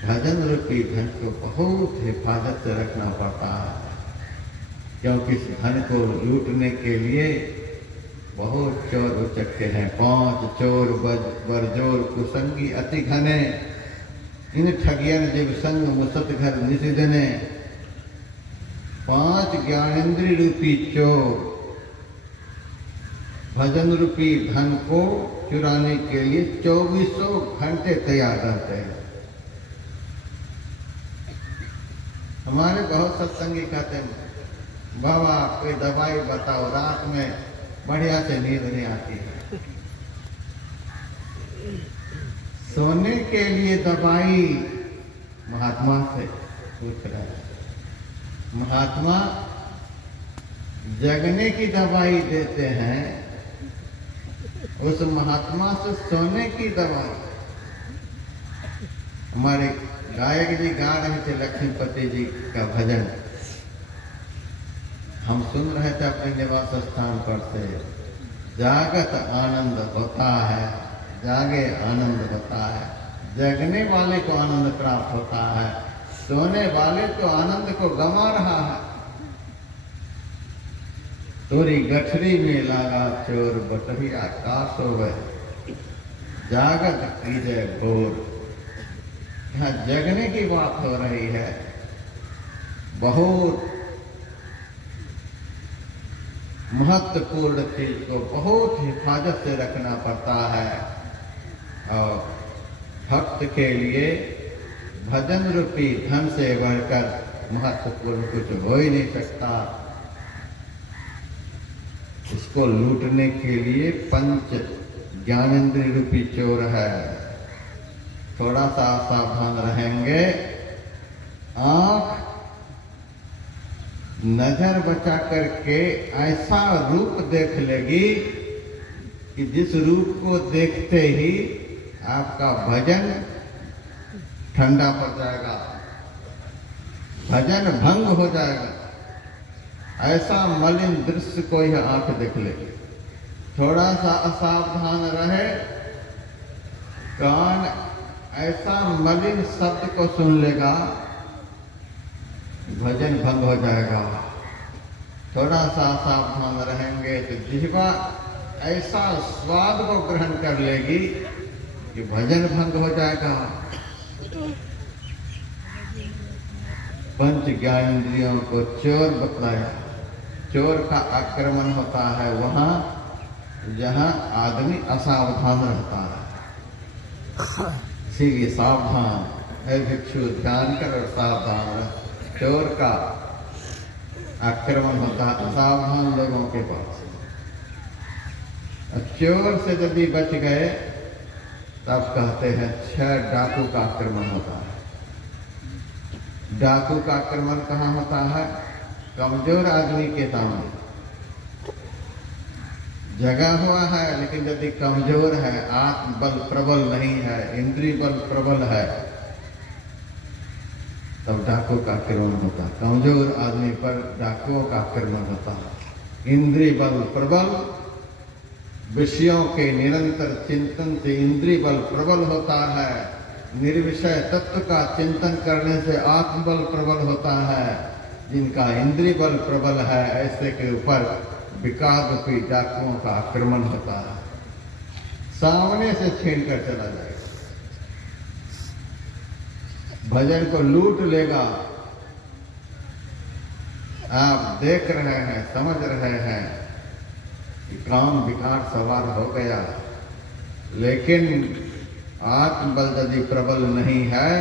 भजन रूपी धन को बहुत हिफाजत से रखना पड़ता है, क्योंकि इस धन को लूटने के लिए बहुत चोर उचक्के हैं। 5 चोर बरजोर कुसंगी अति घने, इन ठगियन जीव संग मुसत घर निषिधने। 5 ज्ञानेंद्रिय रूपी चोर भजन रूपी धन को चुराने के लिए 2400 घंटे तैयार रहते हैं। हमारे बहुत सत्संगी कहते हैं, बाबा कोई दवाई बताओ, रात में बढ़िया से नींद नहीं आती है। सोने के लिए दवाई महात्मा से पूछ रहा है। महात्मा जगने की दवाई देते हैं, उस महात्मा से सोने की दवाई। हमारे गायक जी गा रहे थे लक्ष्मीपति जी का भजन, हम सुन रहे थे अपने निवास स्थान पर से। जागत आनंद होता है, जागे आनंद होता है। जगने वाले को आनंद प्राप्त होता है, सोने वाले तो आनंद को गंवा रहा है। तोरी गठरी में लागा चोर, बटही आकाश होवे, जागत कीजे घोर। यहाँ जगने की बात हो रही है। बहुत महत्वपूर्ण चीज को बहुत हिफाजत से रखना पड़ता है, और भक्त के लिए भजन रूपी धन से बढ़कर महत्वपूर्ण कुछ हो ही नहीं सकता। इसको लूटने के लिए 5 ज्ञानेंद्रिय रूपी चोर है। थोड़ा सा सावधान रहेंगे, आंख नजर बचा करके ऐसा रूप देख लेगी कि जिस रूप को देखते ही आपका भजन ठंडा पड़ जाएगा, भजन भंग हो जाएगा। ऐसा मलिन दृश्य कोई आंख देख ले, थोड़ा सा असावधान रहे, कान ऐसा मलिन शब्द को सुन लेगा, भजन भंग हो जाएगा। थोड़ा सा सावधान रहेंगे तो जिह्वा ऐसा स्वाद को ग्रहण कर लेगी कि भजन भंग हो जाएगा। पंच ज्ञानेंद्रियों को चोर बतलाया। चोर का आक्रमण होता है वहां जहां आदमी असावधान रहता है। इसीलिए सावधान है भिक्षु, ध्यान कर और सावधान रह। चोर का आक्रमण होता है असावधान लोगों के पास। चोर से यदि बच गए तब कहते हैं 6 डाकू का आक्रमण होता है। डाकू का आक्रमण कहाँ होता है? कमजोर आदमी के सामने। जगा हुआ है लेकिन यदि कमजोर है, आत्म बल प्रबल नहीं है, इंद्रिय बल प्रबल है, तब डाकू का आक्रमण होता है। कमजोर आदमी पर डाकुओं का आक्रमण होता है। इंद्रिय बल प्रबल, विषयों के निरंतर चिंतन से इंद्रिय बल प्रबल होता है। निर्विषय तत्व का चिंतन करने से आत्मबल प्रबल होता है। जिनका इंद्रिय बल प्रबल है ऐसे के ऊपर विकार रूपी डाकुओं का आक्रमण होता है। सामने से छीन कर चला जाएगा, भजन को लूट लेगा। आप देख रहे हैं, समझ रहे हैं कि काम विकार सवार हो गया, लेकिन आत्मबल यदि प्रबल नहीं है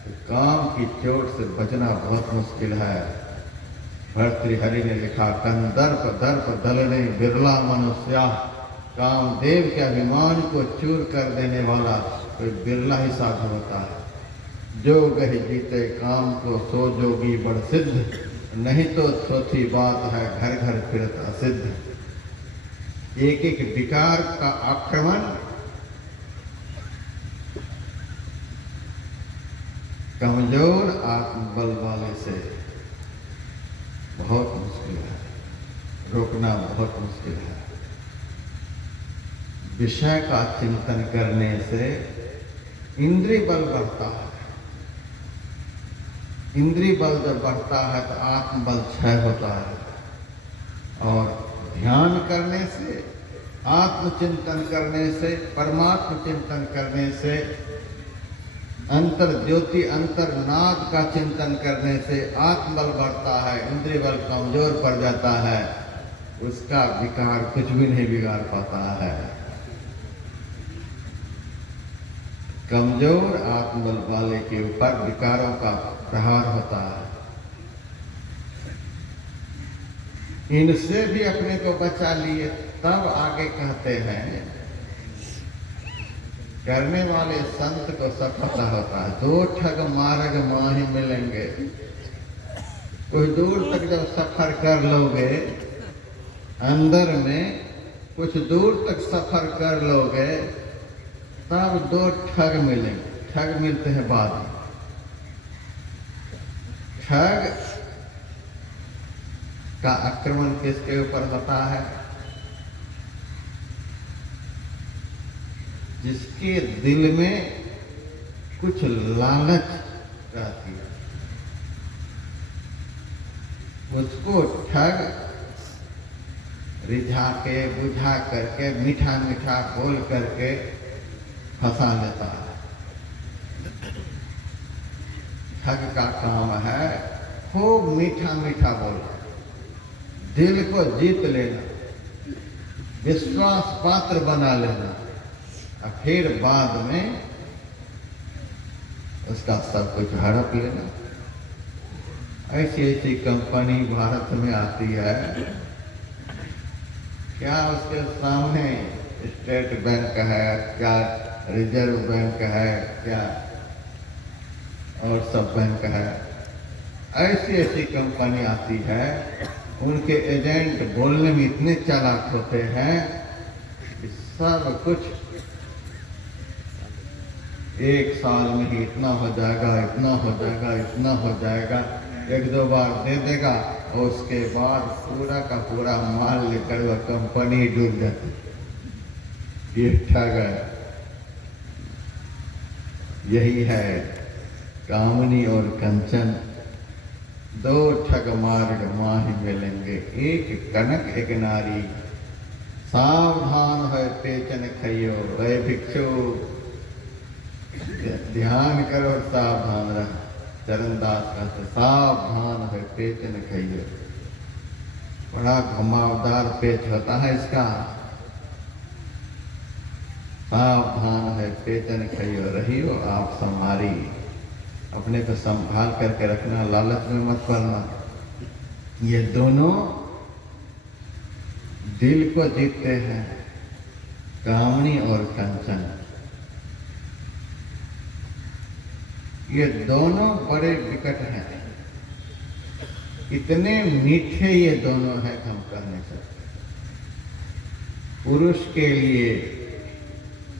तो काम की चोट से बचना बहुत मुश्किल है। भर्तृहरि ने लिखा, कंदर्प दर्प दलने बिरला मनुष्या। कामदेव के अभिमान को चूर कर देने वाला कोई बिरला ही साधु होता है। जो गहि जीते काम को सो जोगी बड़ सिद्ध, नहीं तो चौथी बात है घर घर फिरत असिद्ध। एक एक विकार का आक्रमण कमजोर आत्मबल वाले से बहुत मुश्किल है, रोकना बहुत मुश्किल है। विषय का चिंतन करने से इंद्रिय बल बढ़ता है। इंद्रिय बल जब बढ़ता है तो आत्मबल क्षय होता है। और ध्यान करने से, आत्मचिंतन करने से, परमात्म चिंतन करने से, अंतर ज्योति अंतर नाद का चिंतन करने से आत्मबल बढ़ता है, इंद्रिय बल कमजोर पड़ जाता है। उसका विकार कुछ भी नहीं बिगाड़ पाता है। कमजोर आत्मबल वाले के ऊपर विकारों का प्रहार होता है। इनसे भी अपने को बचा लिए तब आगे कहते हैं, करने वाले संत को सफलता होता है। 2 ठग मार्ग माही मिलेंगे। कुछ दूर तक जब सफर कर लोगे, अंदर में कुछ दूर तक सफर कर लोगे, तब 2 ठग मिलेंगे। ठग मिलते हैं बाद में। ठग का आक्रमण किसके ऊपर होता है? जिसके दिल में कुछ लालच रहती है, उसको ठग रिझा के, बुझा करके, मीठा मीठा बोल करके फंसा लेता है। ठग का काम है खूब मीठा मीठा बोलना, दिल को जीत लेना, विश्वास पात्र बना लेना, और फिर बाद में उसका सब कुछ हड़प लेना। ऐसी ऐसी कंपनी भारत में आती है, क्या उसके सामने स्टेट बैंक है, क्या रिजर्व बैंक है, क्या और सब बैंक है। ऐसी ऐसी कंपनी आती है, उनके एजेंट बोलने में इतने चालाक होते हैं कि सब कुछ 1 साल में ही इतना हो जाएगा, इतना हो जाएगा, इतना हो जाएगा, एक दो बार दे देगा और उसके बाद पूरा का पूरा माल लेकर वह कंपनी डूब जाती। ये ठग है। यही है कामनी और कंचन, दो ठग मार्ग माही मिलेंगे, एक कनक एक नारी। सावधान है पेचन खइयो, रे भिक्षु ध्यान करो, सावधान रह। चरणदास कहते सावधान है पेचन खइयो। बड़ा घुमावदार पेच होता है इसका। सावधान है पेचन खइयो, रहियो आप संभारी। अपने को संभाल करके रखना, लालच में मत पड़ना। ये दोनों दिल को जीतते हैं, कामनी और कंचन। ये दोनों बड़े विकट हैं। इतने मीठे ये दोनों हैं कि हम कर नहीं सकते। पुरुष के लिए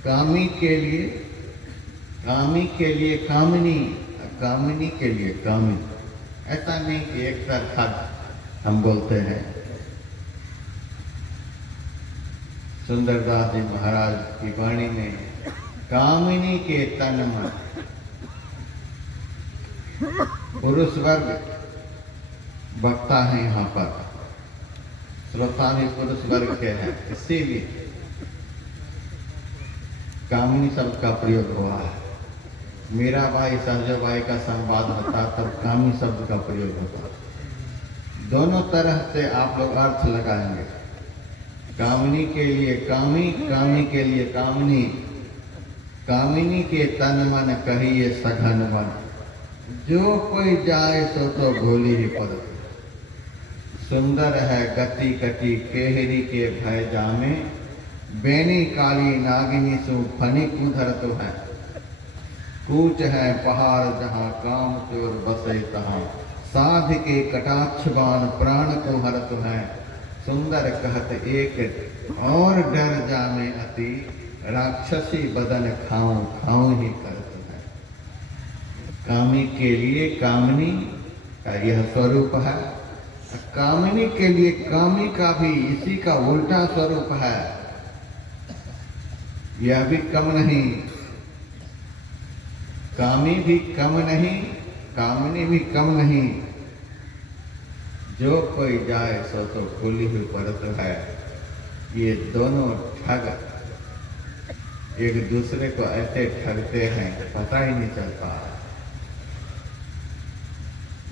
कामी, के लिए कामी, के लिए कामिनी, कामिनी के लिए कामी। ऐसा नहीं कि एक तरफा हम बोलते हैं। सुंदरदास जी महाराज की वाणी में कामिनी के तन मन, पुरुष वर्ग वक्ता है यहाँ पर, श्रोता भी पुरुष वर्ग के हैं, इसीलिए कामिनी शब्द का प्रयोग हुआ है। मीराबाई सहजबाई का संवाद होता तब कामी शब्द का प्रयोग होता। दोनों तरह से आप लोग अर्थ लगाएंगे। कामिनी के लिए कामी, कामी के लिए कामिनी। कामिनी के तन मन कहिए सघन मन, जो कोई जाए सो तो भोली ही पद। सुंदर है गति कटी केहरी के भय जामे, बेनी काली नागिनी सु फनी कुधर तो है। कूच है पहाड़ जहाँ काम चोर बसे तहाँ, साध के कटाक्ष बाण प्राण को हरत है। सुंदर कहत एक और डर जामे अति, राक्षसी बदन खाऊं खाऊं ही करत है। कामी के लिए कामनी का यह स्वरूप है, कामिनी के लिए कामी का भी इसी का उल्टा स्वरूप है। यह भी कम नहीं, कामी भी कम नहीं, कामिनी भी कम नहीं। जो कोई जाए सो तो खुली हुई परत है। ये दोनों ठग एक दूसरे को ऐसे ठगते हैं पता ही नहीं चलता।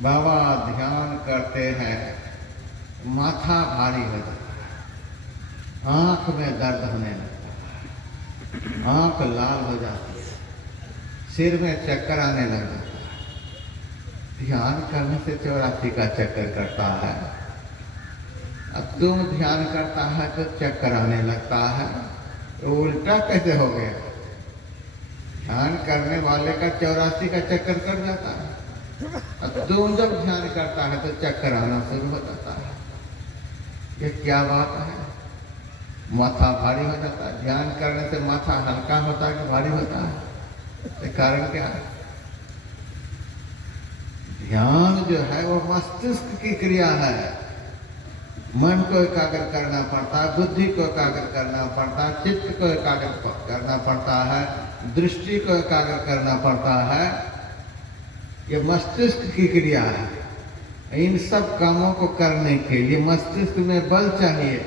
बाबा ध्यान करते हैं, माथा भारी हो जाता है, आंख में दर्द होने लगता है, आंख लाल हो जाती है, सिर में चक्कर आने लग जाता है। ध्यान करने से 84 का चक्कर करता है। अब तुम ध्यान करता है तो चक्कर आने लगता है, तो उल्टा कैसे हो गया? ध्यान करने वाले का 84 का चक्कर कर जाता है, अब तुम जब ध्यान करता है तो चक्कर आना शुरू हो जाता है। ये क्या बात है? माथा भारी हो जाता है। ध्यान करने से माथा हल्का होता है कि भारी होता है? इसका कारण क्या है? ध्यान जो है वो मस्तिष्क की क्रिया है। मन को एकाग्र करना पड़ता है, बुद्धि को एकाग्र करना पड़ता है, चित्त को एकाग्र करना पड़ता है, दृष्टि को एकाग्र करना पड़ता है। ये मस्तिष्क की क्रिया है। इन सब कामों को करने के लिए मस्तिष्क में बल चाहिए।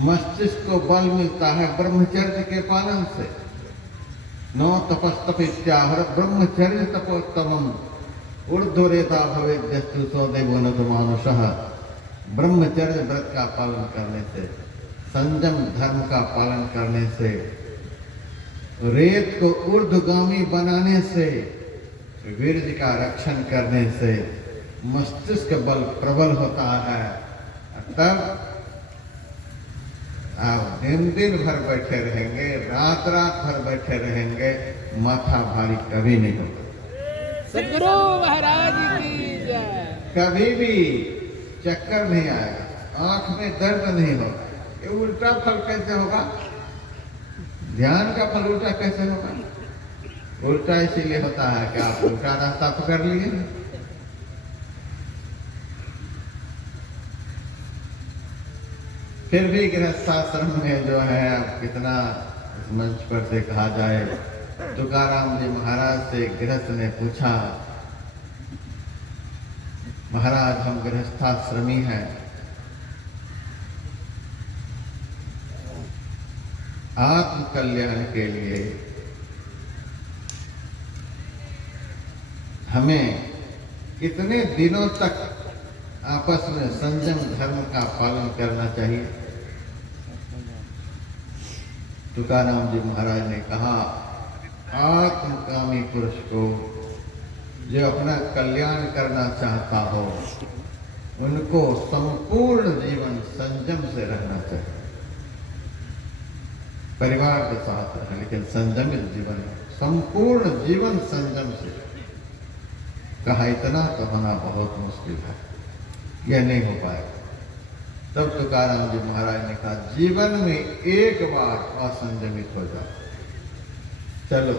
मस्तिष्क को बल मिलता है ब्रह्मचर्य के पालन से। नो तपस्तपित्याहर ब्रह्मचर्य तपोत्तमम, ऊर्ध्वरेता भवेद्यस्तु सो देवो न तो मानुषः। ब्रह्मचर्य व्रत का पालन करने से, संयम धर्म का पालन करने से, रेत को ऊर्ध्वगामी बनाने से, वीर्य का रक्षण करने से मस्तिष्क बल प्रबल होता है। तब आप दिन दिन भर बैठे रहेंगे, रात रात भर बैठे रहेंगे, माथा भारी कभी नहीं होगा। सदगुरु महाराज की जय। कभी भी चक्कर नहीं आएगा, आंख में दर्द नहीं होगा। ये उल्टा फल कैसे होगा? ध्यान का फल उल्टा कैसे होगा? उल्टा इसीलिए होता है कि आप उल्टा रास्ता पकड़ लिए। फिर भी गृहस्थाश्रम में जो है, अब कितना इस मंच पर से कहा जाए, तुकाराम जी महाराज से गृहस्थ ने पूछा, महाराज हम गृहस्थाश्रमी हैं, आत्म कल्याण के लिए हमें कितने दिनों तक आपस में संयम धर्म का पालन करना चाहिए? तुकाराम जी महाराज ने कहा, आत्मकामी पुरुष को जो अपना कल्याण करना चाहता हो, उनको संपूर्ण जीवन संयम से रहना चाहिए। परिवार के साथ है लेकिन संयमित जीवन, संपूर्ण जीवन संयम से। कहा इतना तो होना बहुत मुश्किल है, यह नहीं हो पाएगा। तब तुकाराम जी महाराज ने कहा, जीवन में एक बार असंयमित हो जाओ, चलो।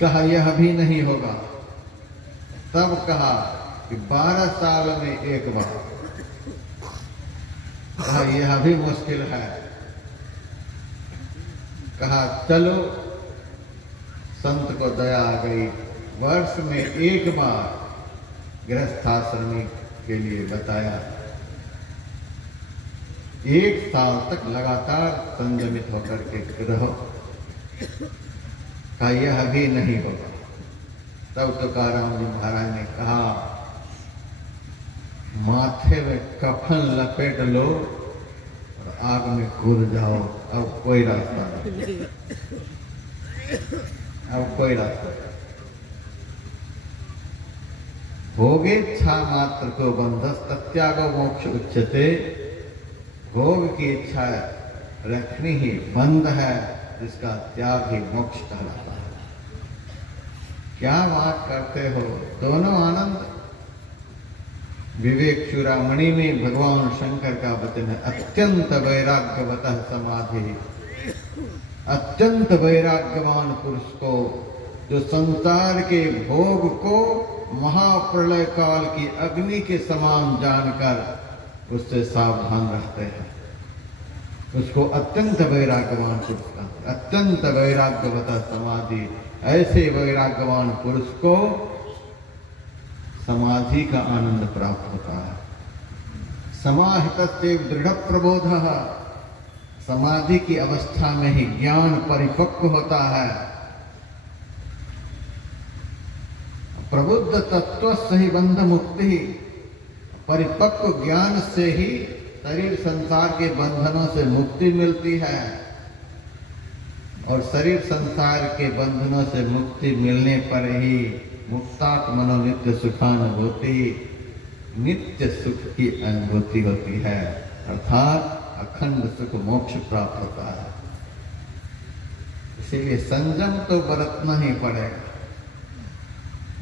कहा यह भी नहीं होगा। तब कहा कि 12 साल में एक बार। कहा यह भी मुश्किल है। कहा चलो, संत को दया आ गई, वर्ष में एक बार गृहस्थाश्रमी के लिए बताया। 1 साल तक लगातार संयमित होकर के रहो। कहा यह भी नहीं होगा। तब तुकाराम जी महाराज ने कहा, माथे में कफन लपेट लो और आग में कूद जाओ, अब कोई रास्ता नहीं, अब कोई रास्ता नहीं। भोगेच्छा मात्र को बंधस तत्यागो मोक्ष उच्यते। भोग की इच्छा रखनी ही बंध है, जिसका त्याग ही मोक्ष कहलाता है। क्या बात करते हो, दोनों आनंद। विवेक चूड़ामणि में भगवान शंकर का वचन है, अत्यंत वैराग्यवतः समाधि। अत्यंत वैराग्यवान पुरुष को, जो संसार के भोग को महाप्रलय काल की अग्नि के समान जानकर उससे सावधान रहते हैं, उसको अत्यंत वैराग्यवान पुरुष का, अत्यंत वैराग्यवतः समाधि। ऐसे वैराग्यवान पुरुष को समाधि का आनंद प्राप्त होता है। समाहितस्ते दृढ़ प्रबोधः। समाधि की अवस्था में ही ज्ञान परिपक्व होता है। प्रबुद्ध तत्व से ही बंध मुक्ति। परिपक्व ज्ञान से ही शरीर संसार के बंधनों से मुक्ति मिलती है, और शरीर संसार के बंधनों से मुक्ति मिलने पर ही मुक्तात्मनो नित्य सुखानुभूति, नित्य सुख की अनुभूति होती है, अर्थात अखंड सुख मोक्ष प्राप्त होता है। इसीलिए संयम तो बरतना ही पड़ेगा।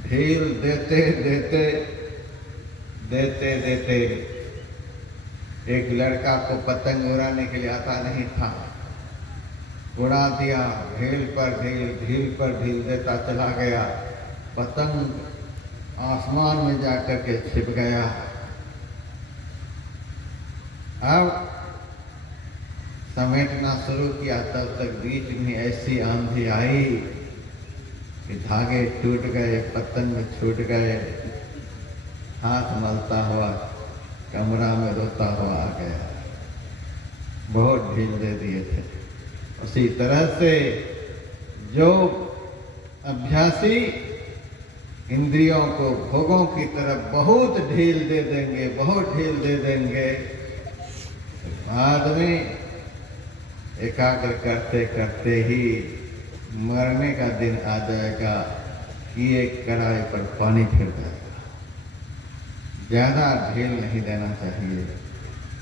ढील देते देते देते देते एक लड़का को पतंग उड़ाने के लिए आता नहीं था, उड़ा दिया, ढील पर ढील, ढील पर ढील देता चला गया, पतंग आसमान में जाकर के छिप गया। अब समेटना शुरू किया, तब तक बीच में ऐसी आंधी आई कि धागे टूट गए, पतंग छूट गए, हाथ मलता हुआ कमरा में रोता हुआ आ गया। बहुत ढील दे दिए थे। उसी तरह से जो अभ्यासी इंद्रियों को भोगों की तरफ बहुत ढील दे देंगे, बहुत ढील दे देंगे, बाद में एकाग्र करते करते ही मरने का दिन आ जाएगा कि एक कढ़ाई पर पानी फिर जाएगा। ज्यादा ढील नहीं देना चाहिए।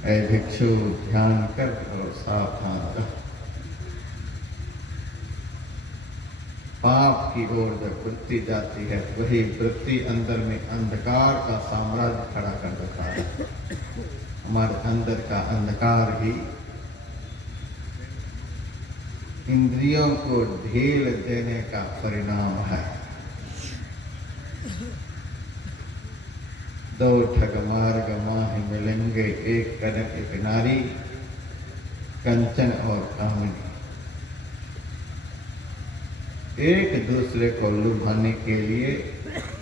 ऐ भिक्षु, ध्यान कर और सावधान रह। पाप की ओर जब वृत्ति जाती है, वही वृत्ति अंदर में अंधकार का साम्राज्य खड़ा कर देता है। हमारे अंदर का अंधकार ही इंद्रियों को ढील देने का परिणाम है। दो ठग मार्ग माहि मिलेंगे, मिलेंगे, एक कनक एक नारी, कंचन और कामिनी। एक दूसरे को लुभाने के लिए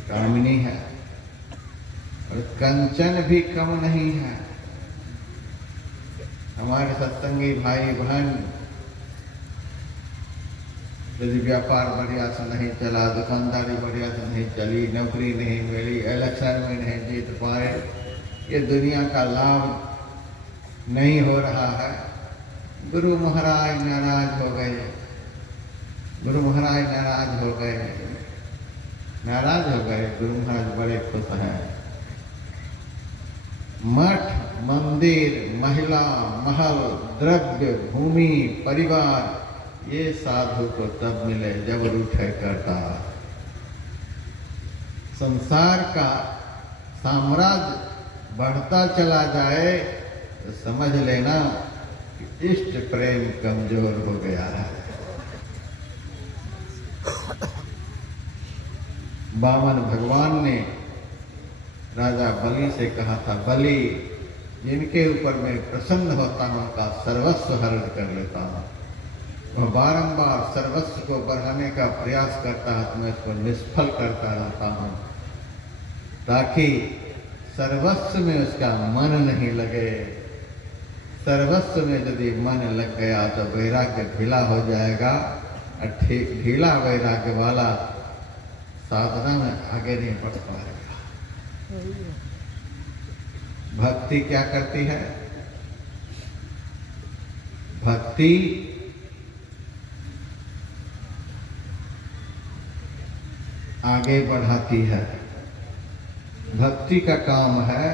कामिनी है और कंचन भी कम नहीं है। हमारे सत्संगी भाई बहन, यदि व्यापार बढ़िया से नहीं चला, दुकानदारी बढ़िया से नहीं चली, नौकरी नहीं मिली, इलेक्शन में नहीं जीत पाए, ये दुनिया का लाभ नहीं हो रहा है, गुरु महाराज नाराज हो गए, गुरु महाराज नाराज हो गए, नाराज हो गए। गुरु महाराज बड़े खुश हैं। मठ, मंदिर, महिला, महल, द्रव्य, भूमि, परिवार, ये साधु को तब मिले जब रूठे करता। संसार का साम्राज्य बढ़ता चला जाए तो समझ लेना कि इष्ट प्रेम कमजोर हो गया है। वामन भगवान ने राजा बलि से कहा था, बलि, जिनके ऊपर मैं प्रसन्न होता हूं उनका सर्वस्व हरण कर लेता हूं। वह बारंबार सर्वस्व को बढ़ाने का प्रयास करता है तो मैं उसको निष्फल करता रहता हूं, ताकि सर्वस्व में उसका मन नहीं लगे। सर्वस्व में यदि मन लग गया तो वैराग्य ढीला हो जाएगा और ढीला वैराग्य वाला साधना में आगे नहीं बढ़ पाएगा। भक्ति क्या करती है? भक्ति आगे बढ़ाती है। भक्ति का काम है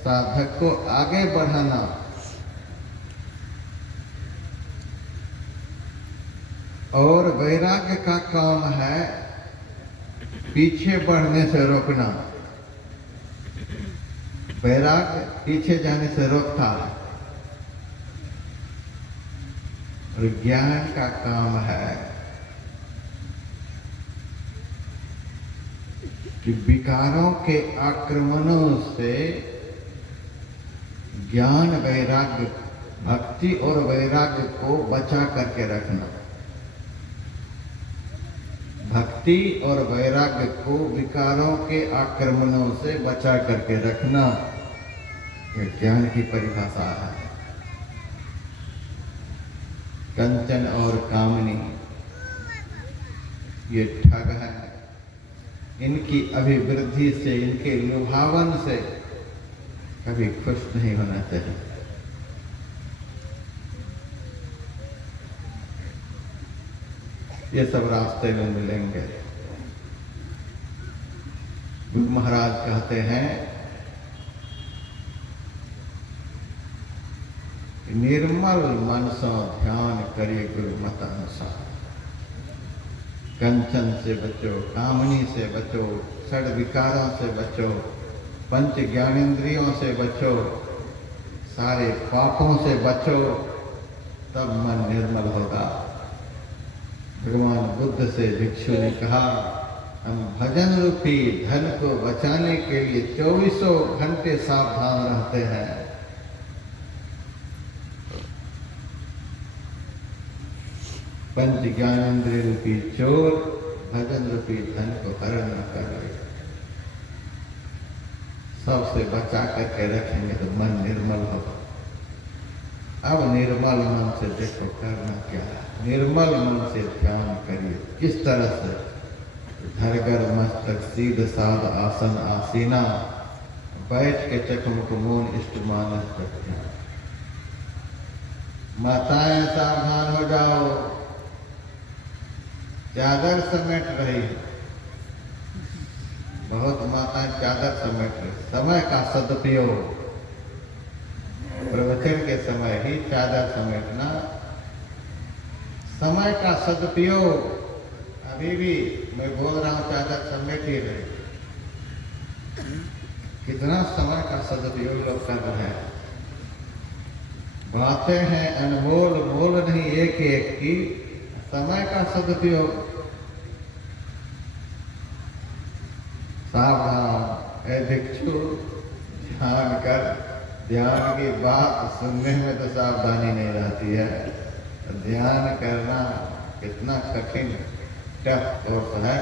साधक को आगे बढ़ाना। और वैराग्य का काम है पीछे बढ़ने से रोकना। वैराग्य पीछे जाने से रोकता है। और ज्ञान का काम है कि विकारों के आक्रमणों से ज्ञान, वैराग्य, भक्ति और वैराग्य को बचा करके रखना। भक्ति और वैराग्य को विकारों के आक्रमणों से बचा करके रखना, यह ज्ञान की परिभाषा है। कंचन और कामनी ये ठग है। इनकी अभिवृद्धि से, इनके लुभावन से कभी खुश नहीं होना चाहिए। ये सब रास्ते में मिलेंगे। गुरु महाराज कहते हैं निर्मल मन से ध्यान करिए गुरु मत अनुसार। कंचन से बचो, कामनी से बचो, षड विकारों से बचो, पंच ज्ञानेंद्रियों से बचो, सारे पापों से बचो, तब मन निर्मल होगा। भगवान बुद्ध से भिक्षु ने कहा, हम भजन रूपी धन को बचाने के लिए 24 घंटे सावधान रहते हैं। पंच ज्ञानेंद्रिय रूपी चोर भजन रूपी धन को हरण न कर ले। सबसे बचा करके रखेंगे तो मन निर्मल होगा। अब निर्मल मन से देखो करना क्या है। निर्मल मन से ध्यान करिए। किस तरह से? धरगर मस्तक सीध साध आसन आसीना, बैठ के चकमुक मौन इष्ट मानस प्रत्यान। माताएं सावधान हो जाओ, चादर समेट रही है। बहुत माताएं चादर समेट रही। समय का सदुपयोग, प्रवचन के समय ही चादर समेटना, समय का सदुपयोग। अभी भी मैं बोल रहा हूं चादर समेट ही रही। कितना समय का सदुपयोग लोग कर रहे हैं। बातें हैं अनमोल, मोल नहीं एक एक की। समय का सदुपयोग। सावधान, ऐ भिक्षु ध्यान कर, ध्यान की बात सुनने में तो सावधानी नहीं रहती है। तो ध्यान करना कितना कठिन टफ कोर्स है।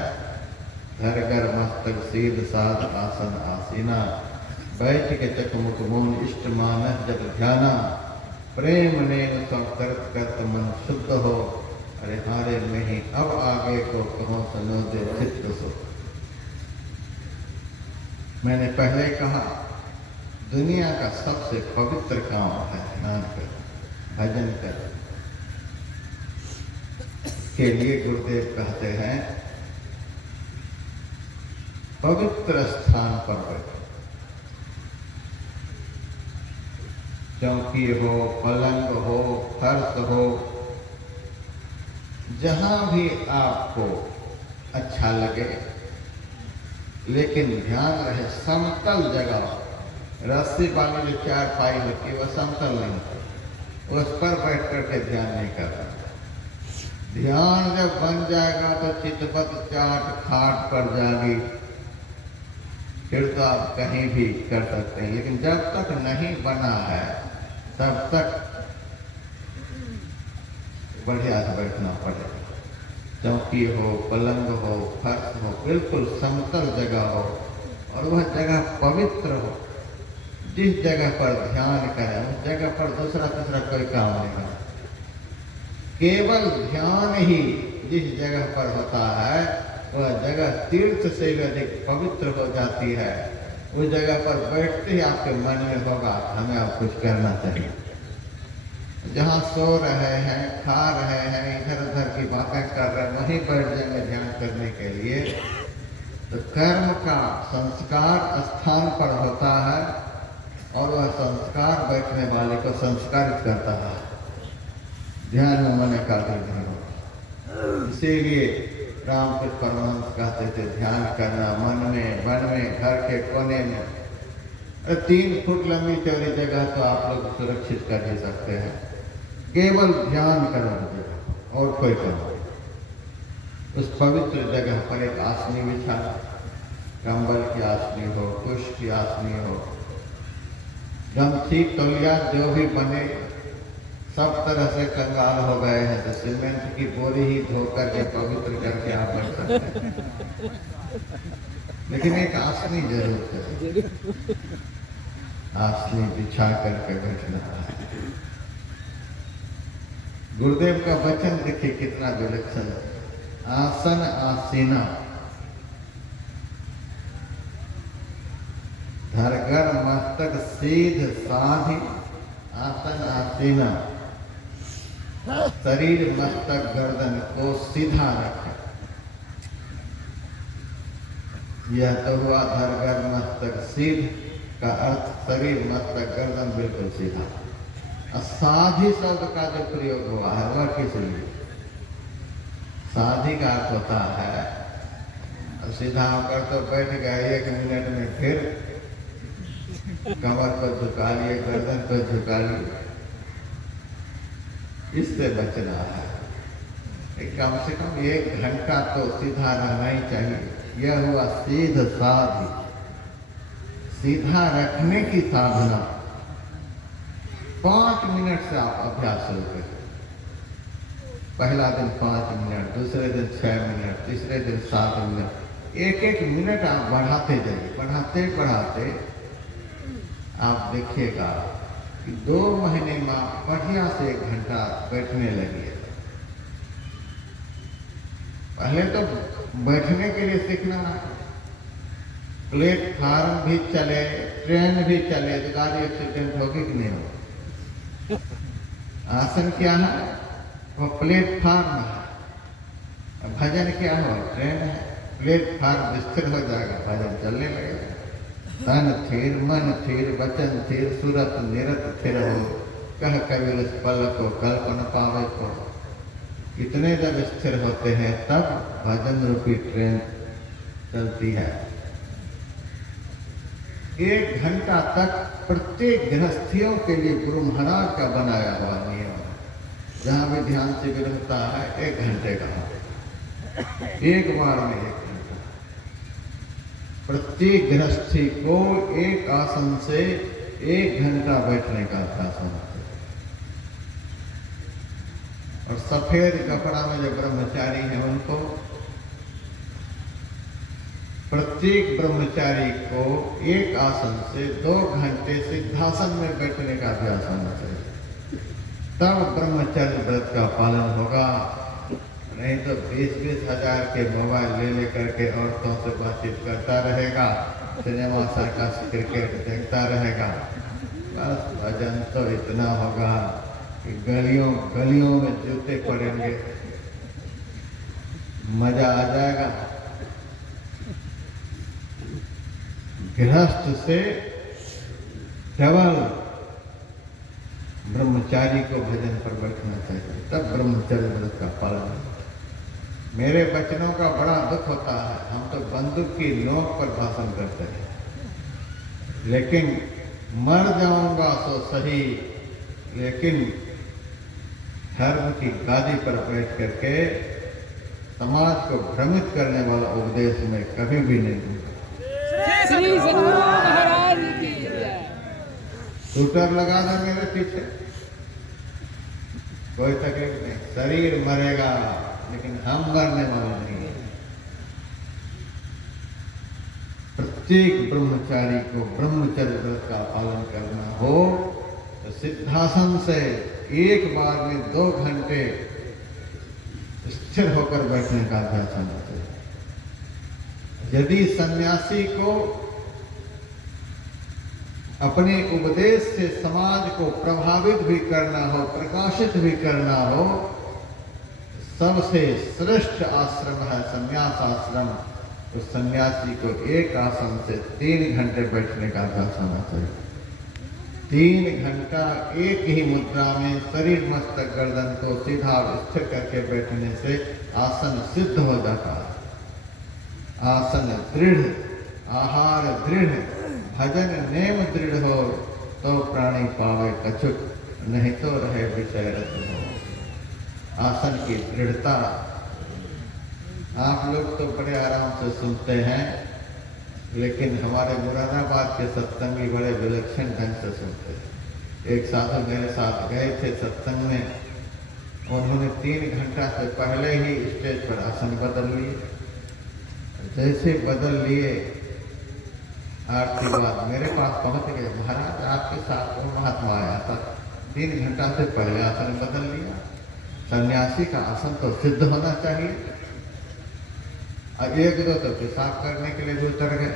घर घर मस्तक सीध साध आसन आसीना, बैठ के चकमुक मौन इष्ट मानस जब ध्याना, प्रेम नेम सब करत करत मन शुद्ध हो, अरे हारे नहीं अब आगे को कहो सुनो दे चित्त सो। मैंने पहले कहा दुनिया का सबसे पवित्र काम है ध्यान कर, भजन कर। के लिए गुरुदेव कहते हैं पवित्र स्थान पर बैठो, चौकी हो, पलंग हो, फर्श हो, जहां भी आपको अच्छा लगे, लेकिन ध्यान रहे समतल जगह। रस्सी वाली जो चारपाई होती है वह समतल नहीं होती, उस पर बैठ करके ध्यान नहीं करना। ध्यान जब बन जाएगा तो चितपट चाट खाट पर जागी, फिर तो आप कहीं भी कर सकते हैं। लेकिन जब तक नहीं बना है तब तक बढ़िया से बैठना पड़ेगा। चौकी हो, पलंग हो, फर्श हो, बिल्कुल समतल जगह हो और वह जगह पवित्र हो। जिस जगह पर ध्यान करें उस जगह पर दूसरा तीसरा कोई काम नहीं हो, केवल ध्यान ही जिस जगह पर होता है वह जगह तीर्थ से भी अधिक पवित्र हो जाती है। उस जगह पर बैठते ही आपके मन में होगा हमें अब कुछ करना चाहिए। जहाँ सो रहे हैं, खा रहे हैं, इधर उधर की बातें कर रहे हैं, वहीं बैठ जाएंगे ध्यान करने के लिए। तो कर्म का संस्कार स्थान पर होता है और वह संस्कार बैठने वाले को संस्कारित करता है। ध्यान में मन एकाग्र नहीं होता। इसीलिए रामकृष्ण परमहंस कहते थे ध्यान करना मन में, वन में, घर के कोने में। 3 फुट लंबी चौड़ी जगह तो आप लोग सुरक्षित कर ही सकते हैं। केवल ध्यान करो जगह और कोई करो। उस पवित्र जगह पर एक आसनी बिछा, कंबल की आसनी हो, कुश की आसनी हो, गमछी तौलिया जो भी बने, सब तरह से कंगाल हो गए हैं तो सीमेंट की बोरी ही धो करके पवित्र करके आप बैठ सकते हैं। लेकिन एक आसनी जरूर है, आसनी बिछा करके बैठना है। गुरुदेव का वचन देखिए कितना विलक्षण है। आसन आसीना, धरगर मस्तक सीध साधि, आसन आसीना, शरीर मस्तक गर्दन को सीधा रखे। यह तो हुआ धरगर मस्तक सीध का अर्थ, शरीर मस्तक गर्दन बिल्कुल सीधा। साधी शब्द का जो प्रयोग हुआ है वह किस लिए? साधी का अर्थ होता है अब सीधा होकर तो बैठ गए, 1 मिनट में फिर कमर को झुका लिए, गर्दन को झुका लिए, इससे बचना है। कम से कम 1 घंटा तो सीधा रहना ही चाहिए। यह हुआ सीध साधी, सीधा रखने की साधना। 5 मिनट से आप अभ्यास शुरू करें। पहला दिन 5 मिनट, दूसरे दिन 6 मिनट, तीसरे दिन 7 मिनट, 1-1 मिनट आप बढ़ाते जाइए। बढ़ाते बढ़ाते आप देखिएगा कि 2 महीने में आप बढ़िया से 1 घंटा बैठने लगिए। पहले तो बैठने के लिए सीखना है। प्लेटफार्म भी चले, ट्रेन भी चले तो गाड़ी एक्सीडेंट होगी कि नहीं होगी? आसन क्या है? वो प्लेटफार्म है। भजन क्या हो? ट्रेन है। प्लेटफार्म स्थिर हो जाएगा, भजन चलने लगेगा। तन थिर, मन थिर, वचन थिर, सूरत निरत थिर हो, कह कबीर इस पल को कल्पन पावे को। इतने जब स्थिर होते हैं तब भजन रूपी ट्रेन चलती है। 1 घंटा तक प्रत्येक गृहस्थियों के लिए गुरु महाराज का बनाया हुआ नियम है। जहाँ भी ध्यान शिविर होता है 1 घंटे का, एक बार में 1 घंटा। प्रत्येक गृहस्थी को एक आसन से 1 घंटा बैठने का अभ्यास होना चाहिए। और सफेद कपड़ा में जो ब्रह्मचारी हैं उनको, प्रत्येक ब्रह्मचारी को एक आसन से 2 घंटे सिद्धासन में बैठने का अभ्यास होना चाहिए, तब ब्रह्मचर्य व्रत का पालन होगा। नहीं तो 20-20 हजार के मोबाइल ले लेकर के औरतों से बातचीत करता रहेगा, सिनेमा सर्कस क्रिकेट देखता रहेगा, बस भजन तो इतना होगा कि गलियों गलियों में जूते पड़ेंगे, मजा आ जाएगा। गृहस्थ से डबल ब्रह्मचारी को भजन पर बैठना चाहिए, तब ब्रह्मचर्य व्रत का पालन होगा। मेरे बचनों का बड़ा दुख होता है, हम तो बंदूक की नोक पर भाषण करते हैं, लेकिन मर जाऊंगा सो सही, लेकिन धर्म की गादी पर बैठ करके समाज को भ्रमित करने वाला उपदेश में कभी भी नहीं दूंगा। श्री सद्गुरु महाराज की जय। शूटर लगा दे मेरे पीछे, कोई तकलीफ नहीं, शरीर मरेगा लेकिन हम मरने वाले नहीं हैं। प्रत्येक ब्रह्मचारी को ब्रह्मचर्य व्रत का पालन करना हो तो सिद्धासन से एक बार में 2 घंटे स्थिर होकर बैठने का अभ्यास होना चाहिए। यदि सन्यासी को अपने उपदेश से समाज को प्रभावित भी करना हो, प्रकाशित भी करना हो, सबसे श्रेष्ठ आश्रम है संन्यास आश्रम। तो सन्यासी को एक आसन से 3 घंटे बैठने का अभ्यास होना चाहिए। 3 घंटा एक ही मुद्रा में शरीर मस्तक गर्दन को सीधा स्थिर करके बैठने से आसन सिद्ध हो जाता है। आसन दृढ़, आहार दृढ़, भजन नेम दृढ़ हो तो प्राणी पावे कछुक, नहीं तो रहे विषय रत हो। आसन की दृढ़ता आप लोग तो बड़े आराम से सुनते हैं, लेकिन हमारे मुरादाबाद के सत्संगी बड़े विलक्षण ढंग से सुनते हैं। एक साधु मेरे साथ गए थे सत्संग में, उन्होंने 3 घंटा से पहले ही स्टेज पर आसन बदल लिए। जैसे बदल लिए आरती बाद मेरे पास पहुंच गए, महाराज आपके साथ वो महात्मा आया था, 3 घंटा से पहले आसन बदल लिया। सन्यासी का आसन तो सिद्ध होना चाहिए। अब 1-2 तो पेशाब करने के लिए भी उतर गए,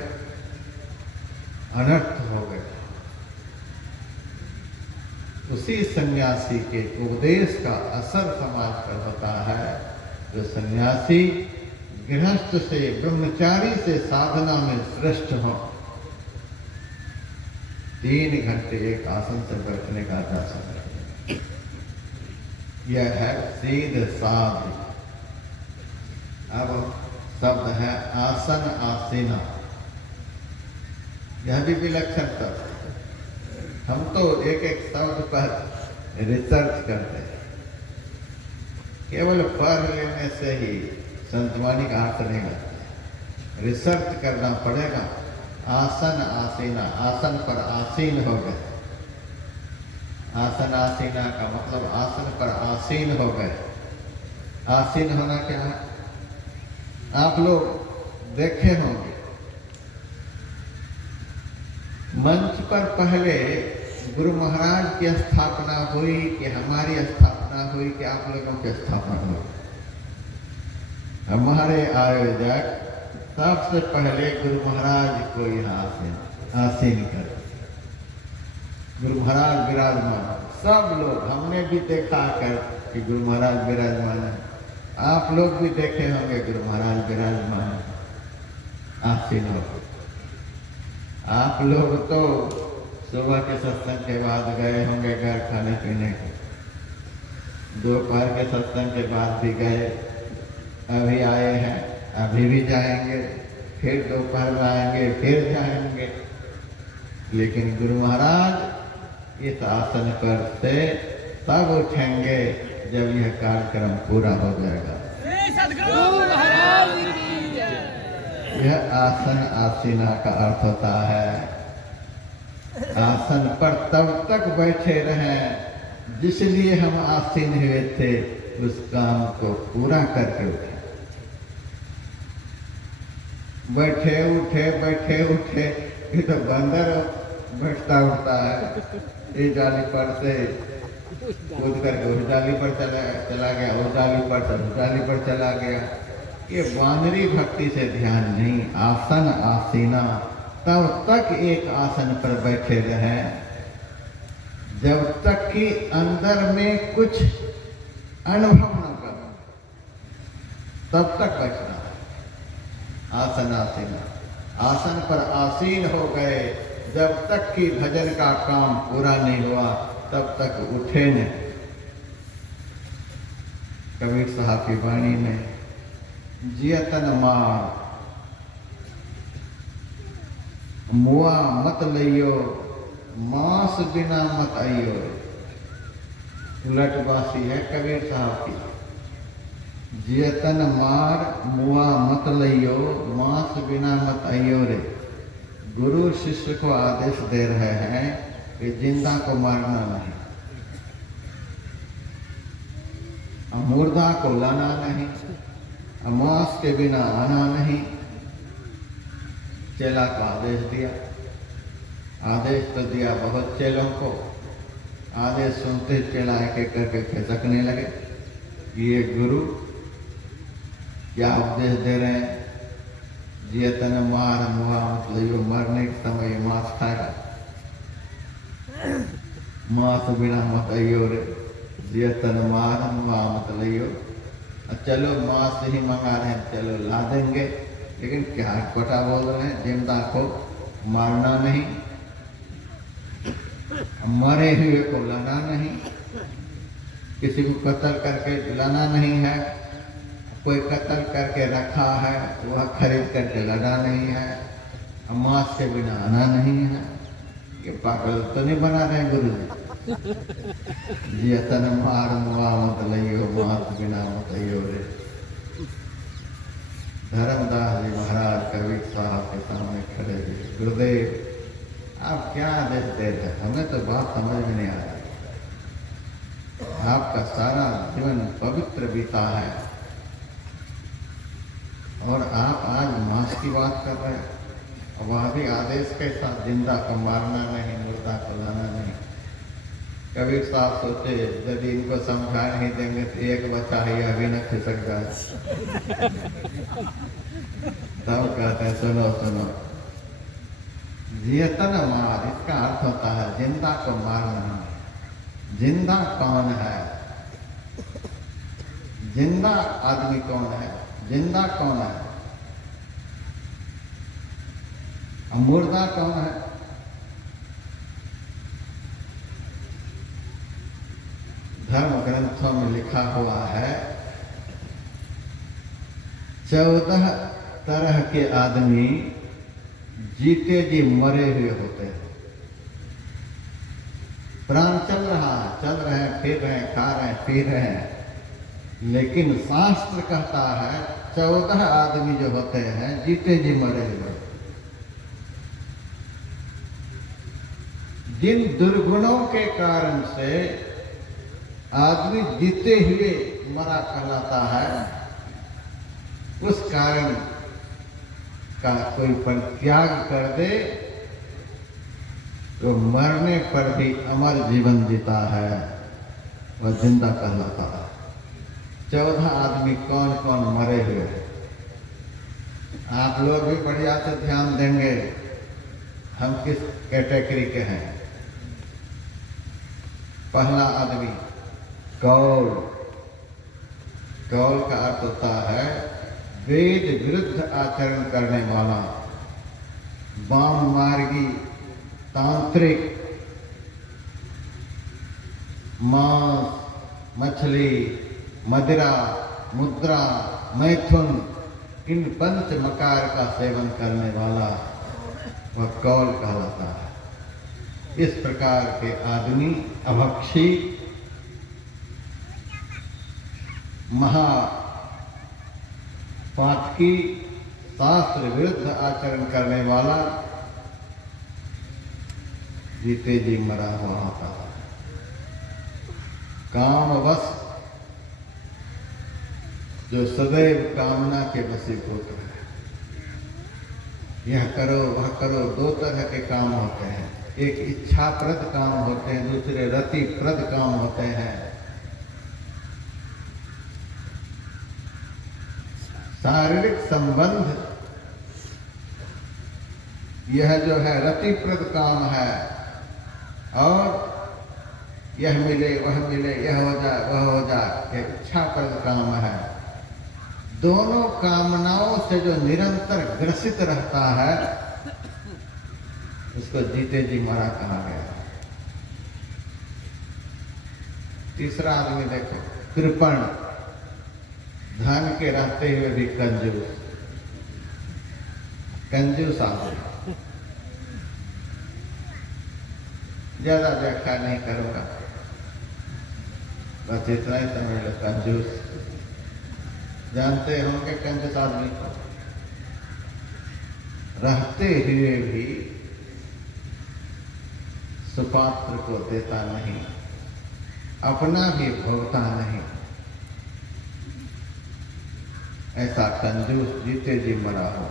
अनर्थ हो गए। उसी सन्यासी के उपदेश का असर समाज पर होता है। जो सन्यासी गृहस्थ से, ब्रह्मचारी से साधना में श्रेष्ठ हो, 3 घंटे एक आसन से बैठने का अभ्यास है। यह है सीध साध। अब शब्द है आसन आसीना, यह भी विलक्षण शब्द है। हम तो एक शब्द पर रिसर्च करते हैं, केवल पढ़ लेने से ही संतवाणी का अर्थ नहीं लगता, रिसर्च करना पड़ेगा। आसन आसीना, आसन पर आसीन हो गए। आसन आसीना का मतलब आसन पर आसीन हो गए। आसीन होना क्या है? आप लोग देखे होंगे मंच पर पहले गुरु महाराज की स्थापना हुई कि हमारी स्थापना हुई कि आप लोगों की स्थापना हुई? हमारे आयोजक सबसे पहले गुरु महाराज को यहाँ आसीन कर, गुरु महाराज विराजमान। सब लोग, हमने भी देखा कर कि गुरु महाराज विराजमान है, आप लोग भी देखे होंगे गुरु महाराज विराजमान आसीन हो। आप लोग तो सुबह के सत्संग के बाद गए होंगे घर खाने पीने को, दोपहर के सत्संग के बाद भी गए, अभी आए हैं, अभी भी जाएंगे, फिर दोपहर में आएंगे, फिर जाएंगे। लेकिन गुरु महाराज इस आसन पर से तब उठेंगे जब यह कार्यक्रम पूरा हो जाएगा। यह आसन आसीना का अर्थ होता है। आसन पर तब तक बैठे रहें जिसलिए हम आसीन हुए थे, उस काम को पूरा करके उठे। बैठे उठे ये तो बंदर बैठता उठता है। ये जाली पर से कूद करके उस जाली पर चला गया, उस जाली पर से उस जाली पर चला गया। ये वानरी भक्ति से ध्यान नहीं। आसन आसीना, तब तक एक आसन पर बैठे रहे जब तक कि अंदर में कुछ अनुभव न करो, तब तक बैठना है। आसन आसीना, आसन पर आसीन हो गए जब तक कि भजन का काम पूरा नहीं हुआ, तब तक उठे नहीं। कबीर साहब की वाणी में जियतन मार मुआ मत लियो, मांस बिना मत आइयो। उलटवासी है कबीर साहब की। जियतन मार मुआ मत लियो, मांस बिना मत आइयो रे। गुरु शिष्य को आदेश दे रहे हैं कि जिंदा को मारना नहीं, मुर्दा को लाना नहीं, मांस के बिना आना नहीं। चेला को आदेश दिया। आदेश तो दिया बहुत चेलों को। आदेश सुनते चेला एक एक करके खिसकने लगे। ये गुरु क्या उपदेश दे रहे हैं? जियतन मार मुआ मत लियो, मरने के समय मांस खाएगा, मांस बिना मत आइयो रे। जियतन मार मुआ मत लियो। चलो मांस ही मंगा रहे हैं, चलो ला देंगे, लेकिन क्या कोटा बोल रहे हैं? जिंदा को मारना नहीं, मरे हुए को लाना नहीं, किसी को कत्ल करके लाना नहीं है। कोई कत्ल करके रखा है वह खरीद करके लाना नहीं है। मांस के बिना आना नहीं है। ये पागल तो नहीं बना रहे गुरु जी? जियतन मार मुआ मत लियो, मांस बिना मत आइयो रे। धर्मदास जी महाराज कबीर साहब के सामने खड़े हुए, गुरुदेव आप क्या आदेश दे रहे? हमें तो बात समझ में नहीं आ रही। आपका सारा जीवन पवित्र बीता है और आप आज मांस की बात कर रहे हैं, वह भी आदेश के साथ। जिंदा को मारना नहीं, मुर्दा को लाना नहीं। कबीर साहब सोचे यदि इनको समझा नहीं देंगे तो एक बच्चा ही अभी न खिसक जाए। तब कहते हैं सुनो सुनो, जियतन मार, इसका अर्थ होता है जिंदा को मारना। जिंदा कौन है? जिंदा आदमी कौन है? जिंदा कौन है? मुर्दा कौन है? धर्म ग्रंथों में लिखा हुआ है 14 तरह के आदमी जीते जी मरे हुए होते हैं। प्राण चल रहा है, चल रहे हैं, फिर रहे हैं, खा रहे हैं, पी रहे हैं, लेकिन शास्त्र कहता है 14 आदमी जो होते हैं जीते जी मरे हुए। जिन दुर्गुणों के कारण से आदमी जीते हुए मरा कहलाता है, उस कारण का कोई परित्याग कर दे तो मरने पर भी अमर जीवन जीता है, वह जिंदा कहलाता है। 14 आदमी कौन कौन मरे हुए हैं? आप लोग भी बढ़िया से ध्यान देंगे हम किस कैटेगरी के हैं। पहला आदमी कौल। कौल का अर्थ होता है वेद विरुद्ध आचरण करने वाला, वाम मार्गी, तांत्रिक, मांस, मछली, मदिरा, मुद्रा, मैथुन, इन पंच मकार का सेवन करने वाला वह कौल कहलाता है। इस प्रकार के आदमी अभक्षी, महा पातकी, शास्त्र विरुद्ध आचरण करने वाला, जीते जी मरा हुआ होता है। कामवश जो सदैव कामना के वशीभूत है, यह करो वह करो, दो तरह के काम होते हैं। एक इच्छाप्रद काम होते हैं, दूसरे रतिप्रद काम होते हैं। शारीरिक संबंध यह जो है रतिप्रद काम है, और यह मिले वह मिले, यह हो जाए वह हो जाए, यह इच्छाप्रद काम है। दोनों कामनाओं से जो निरंतर ग्रसित रहता है, उसको जीते जी मरा कहा गया। तीसरा आदमी देखो, कृपण, धन के रहते हुए भी कंजूस, कंजूस आदमी। ज्यादा व्याख्या नहीं करूंगा, बस इतना ही समझ लो, कंजूस। जानते होंगे कंजूस आदमी को, रहते हुए भी सुपात्र को देता नहीं, अपना भी भोगता नहीं। ऐसा कंजूस जीते जी मरा हो।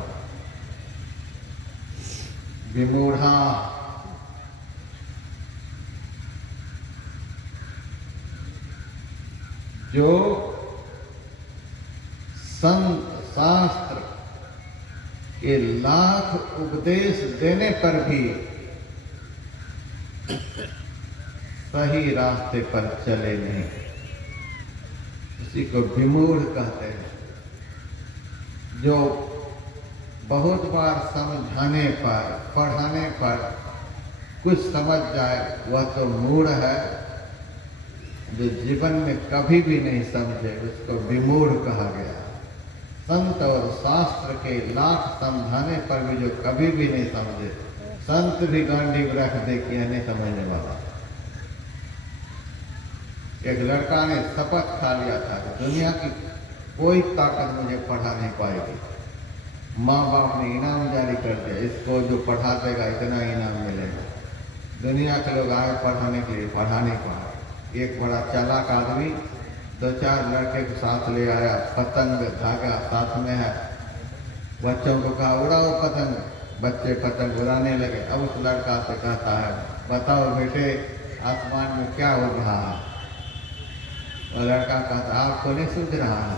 विमूढ़ा, जो संत शास्त्र के लाख उपदेश देने पर भी सही रास्ते पर चले नहीं, उसी को विमूढ़ कहते हैं। जो बहुत बार समझाने पर, पढ़ाने पर कुछ समझ जाए, वह तो मूढ़ है। जो जीवन में कभी भी नहीं समझे, उसको विमूढ़ कहा गया। संत और शास्त्र के लाख समझाने पर भी जो कभी भी नहीं समझे, संत भी गांडी रख दे कि यह नहीं समझने वाला। एक लड़का ने शपथ खा लिया था कि दुनिया की कोई ताकत मुझे पढ़ा नहीं पाएगी। माँ बाप ने इनाम जारी कर दिया, इसको जो पढ़ा देगा इतना इनाम मिलेगा। दुनिया के लोग आए पढ़ाने के लिए, पढ़ा नहीं पाए। एक बड़ा चालाक आदमी 2-4 लड़के को साथ ले आया, पतंग धागा साथ में है। बच्चों को कहा उड़ाओ पतंग, बच्चे पतंग उड़ाने लगे। अब उस लड़का से कहता है, बताओ बेटे आसमान में क्या हो रहा है? वो लड़का कहता, आपको नहीं सूझ रहा है?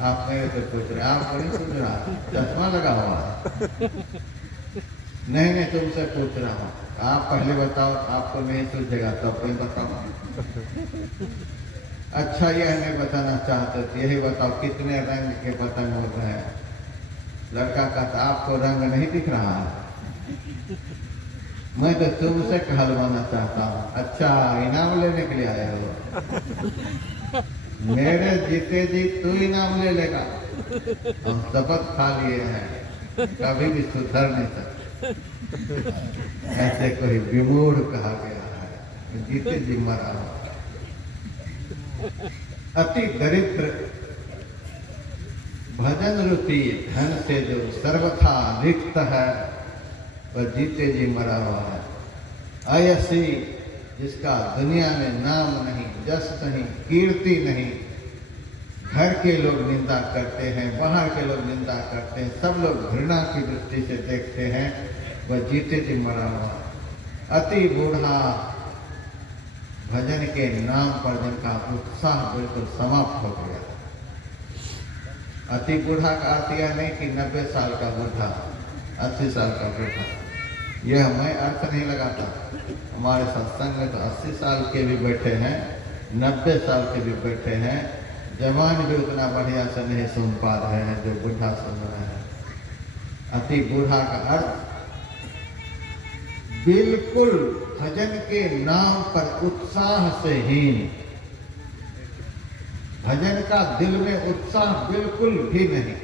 आप मेरे से पूछ रहे, आपको नहीं सूझ रहा? चश्मा लगा हुआ है? नहीं नहीं, तुमसे पूछ रहा हूँ। आप पहले बताओ, आपको नहीं सूझेगा तो कोई बताओ। अच्छा, यह नहीं बताना चाहते थे, यही बताओ कितने रंग के पतंग उड़ रहे हैं? लड़का कहता, आपको रंग नहीं दिख रहा है? मैं तो तुमसे कहलवाना चाहता हूँ। अच्छा, इनाम लेने के लिए आए हो? मेरे जीते जी तू इनाम ले लेगा। हम शपथ खा लिए हैं, कभी भी सुधर नहीं सकते। ऐसे कोई विमूढ़ कहा गया है, जीते जी मरा हो। अति दरिद्र, भजन रूपी धन से जो सर्वथा रिक्त है, वह जीते जी मरा हुआ है। अयसी, जिसका दुनिया में नाम नहीं, जस नहीं, कीर्ति नहीं, घर के लोग निंदा करते हैं, बाहर के लोग निंदा करते हैं, सब लोग घृणा की दृष्टि से देखते हैं, वह जीते जी मरा हुआ। अति बूढ़ा, भजन के नाम पर जिनका उत्साह बिल्कुल समाप्त हो गया। अति बूढ़ा का अर्थ यह नहीं कि 90 साल का बूढ़ा, 80 साल का बूढ़ा, यह मैं अर्थ नहीं लगाता। हमारे सत्संग में तो 80 साल के भी बैठे हैं, 90 साल के भी बैठे हैं। जवान भी उतना बढ़िया से नहीं सुन पा रहे हैं जो बूढ़ा सुन रहे हैं। अति बूढ़ा का अर्थ बिल्कुल भजन के नाम पर उत्साह से हीन, भजन का दिल में उत्साह बिल्कुल भी नहीं,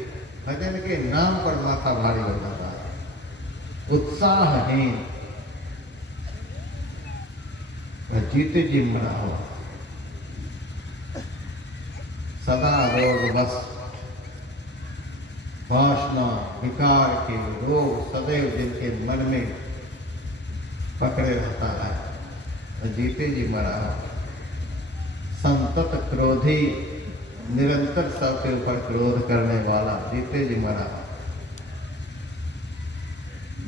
भजन के नाम पर माथा भारी हो जाता है, उत्साहहीन, जीते जी मरा हो, सदा रोग बस, वासना विकार के रोग सदैव जिनके मन में पकड़े रहता है, जीते जी मरा हो। संतत क्रोधी, निरंतर सबके ऊपर क्रोध करने वाला, जीते जी मरा।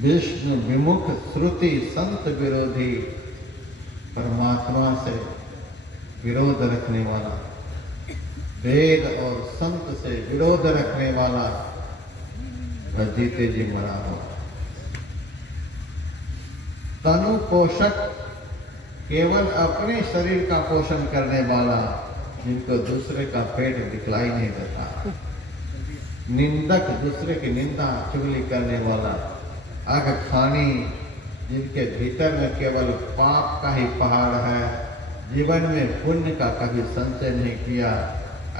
विष्णु विमुख श्रुति संत विरोधी, परमात्मा से विरोध रखने वाला, वेद और संत से विरोध रखने वाला, वह जीते जी मरा हो। तनु पोषक, केवल अपने शरीर का पोषण करने वाला, जिनको दूसरे का पेट दिखलाई नहीं देता। निंदक, दूसरे की निंदा चुगली करने वाला। अग खानी, जिनके भीतर में केवल पाप का ही पहाड़ है, जीवन में पुण्य का कभी संचय नहीं किया।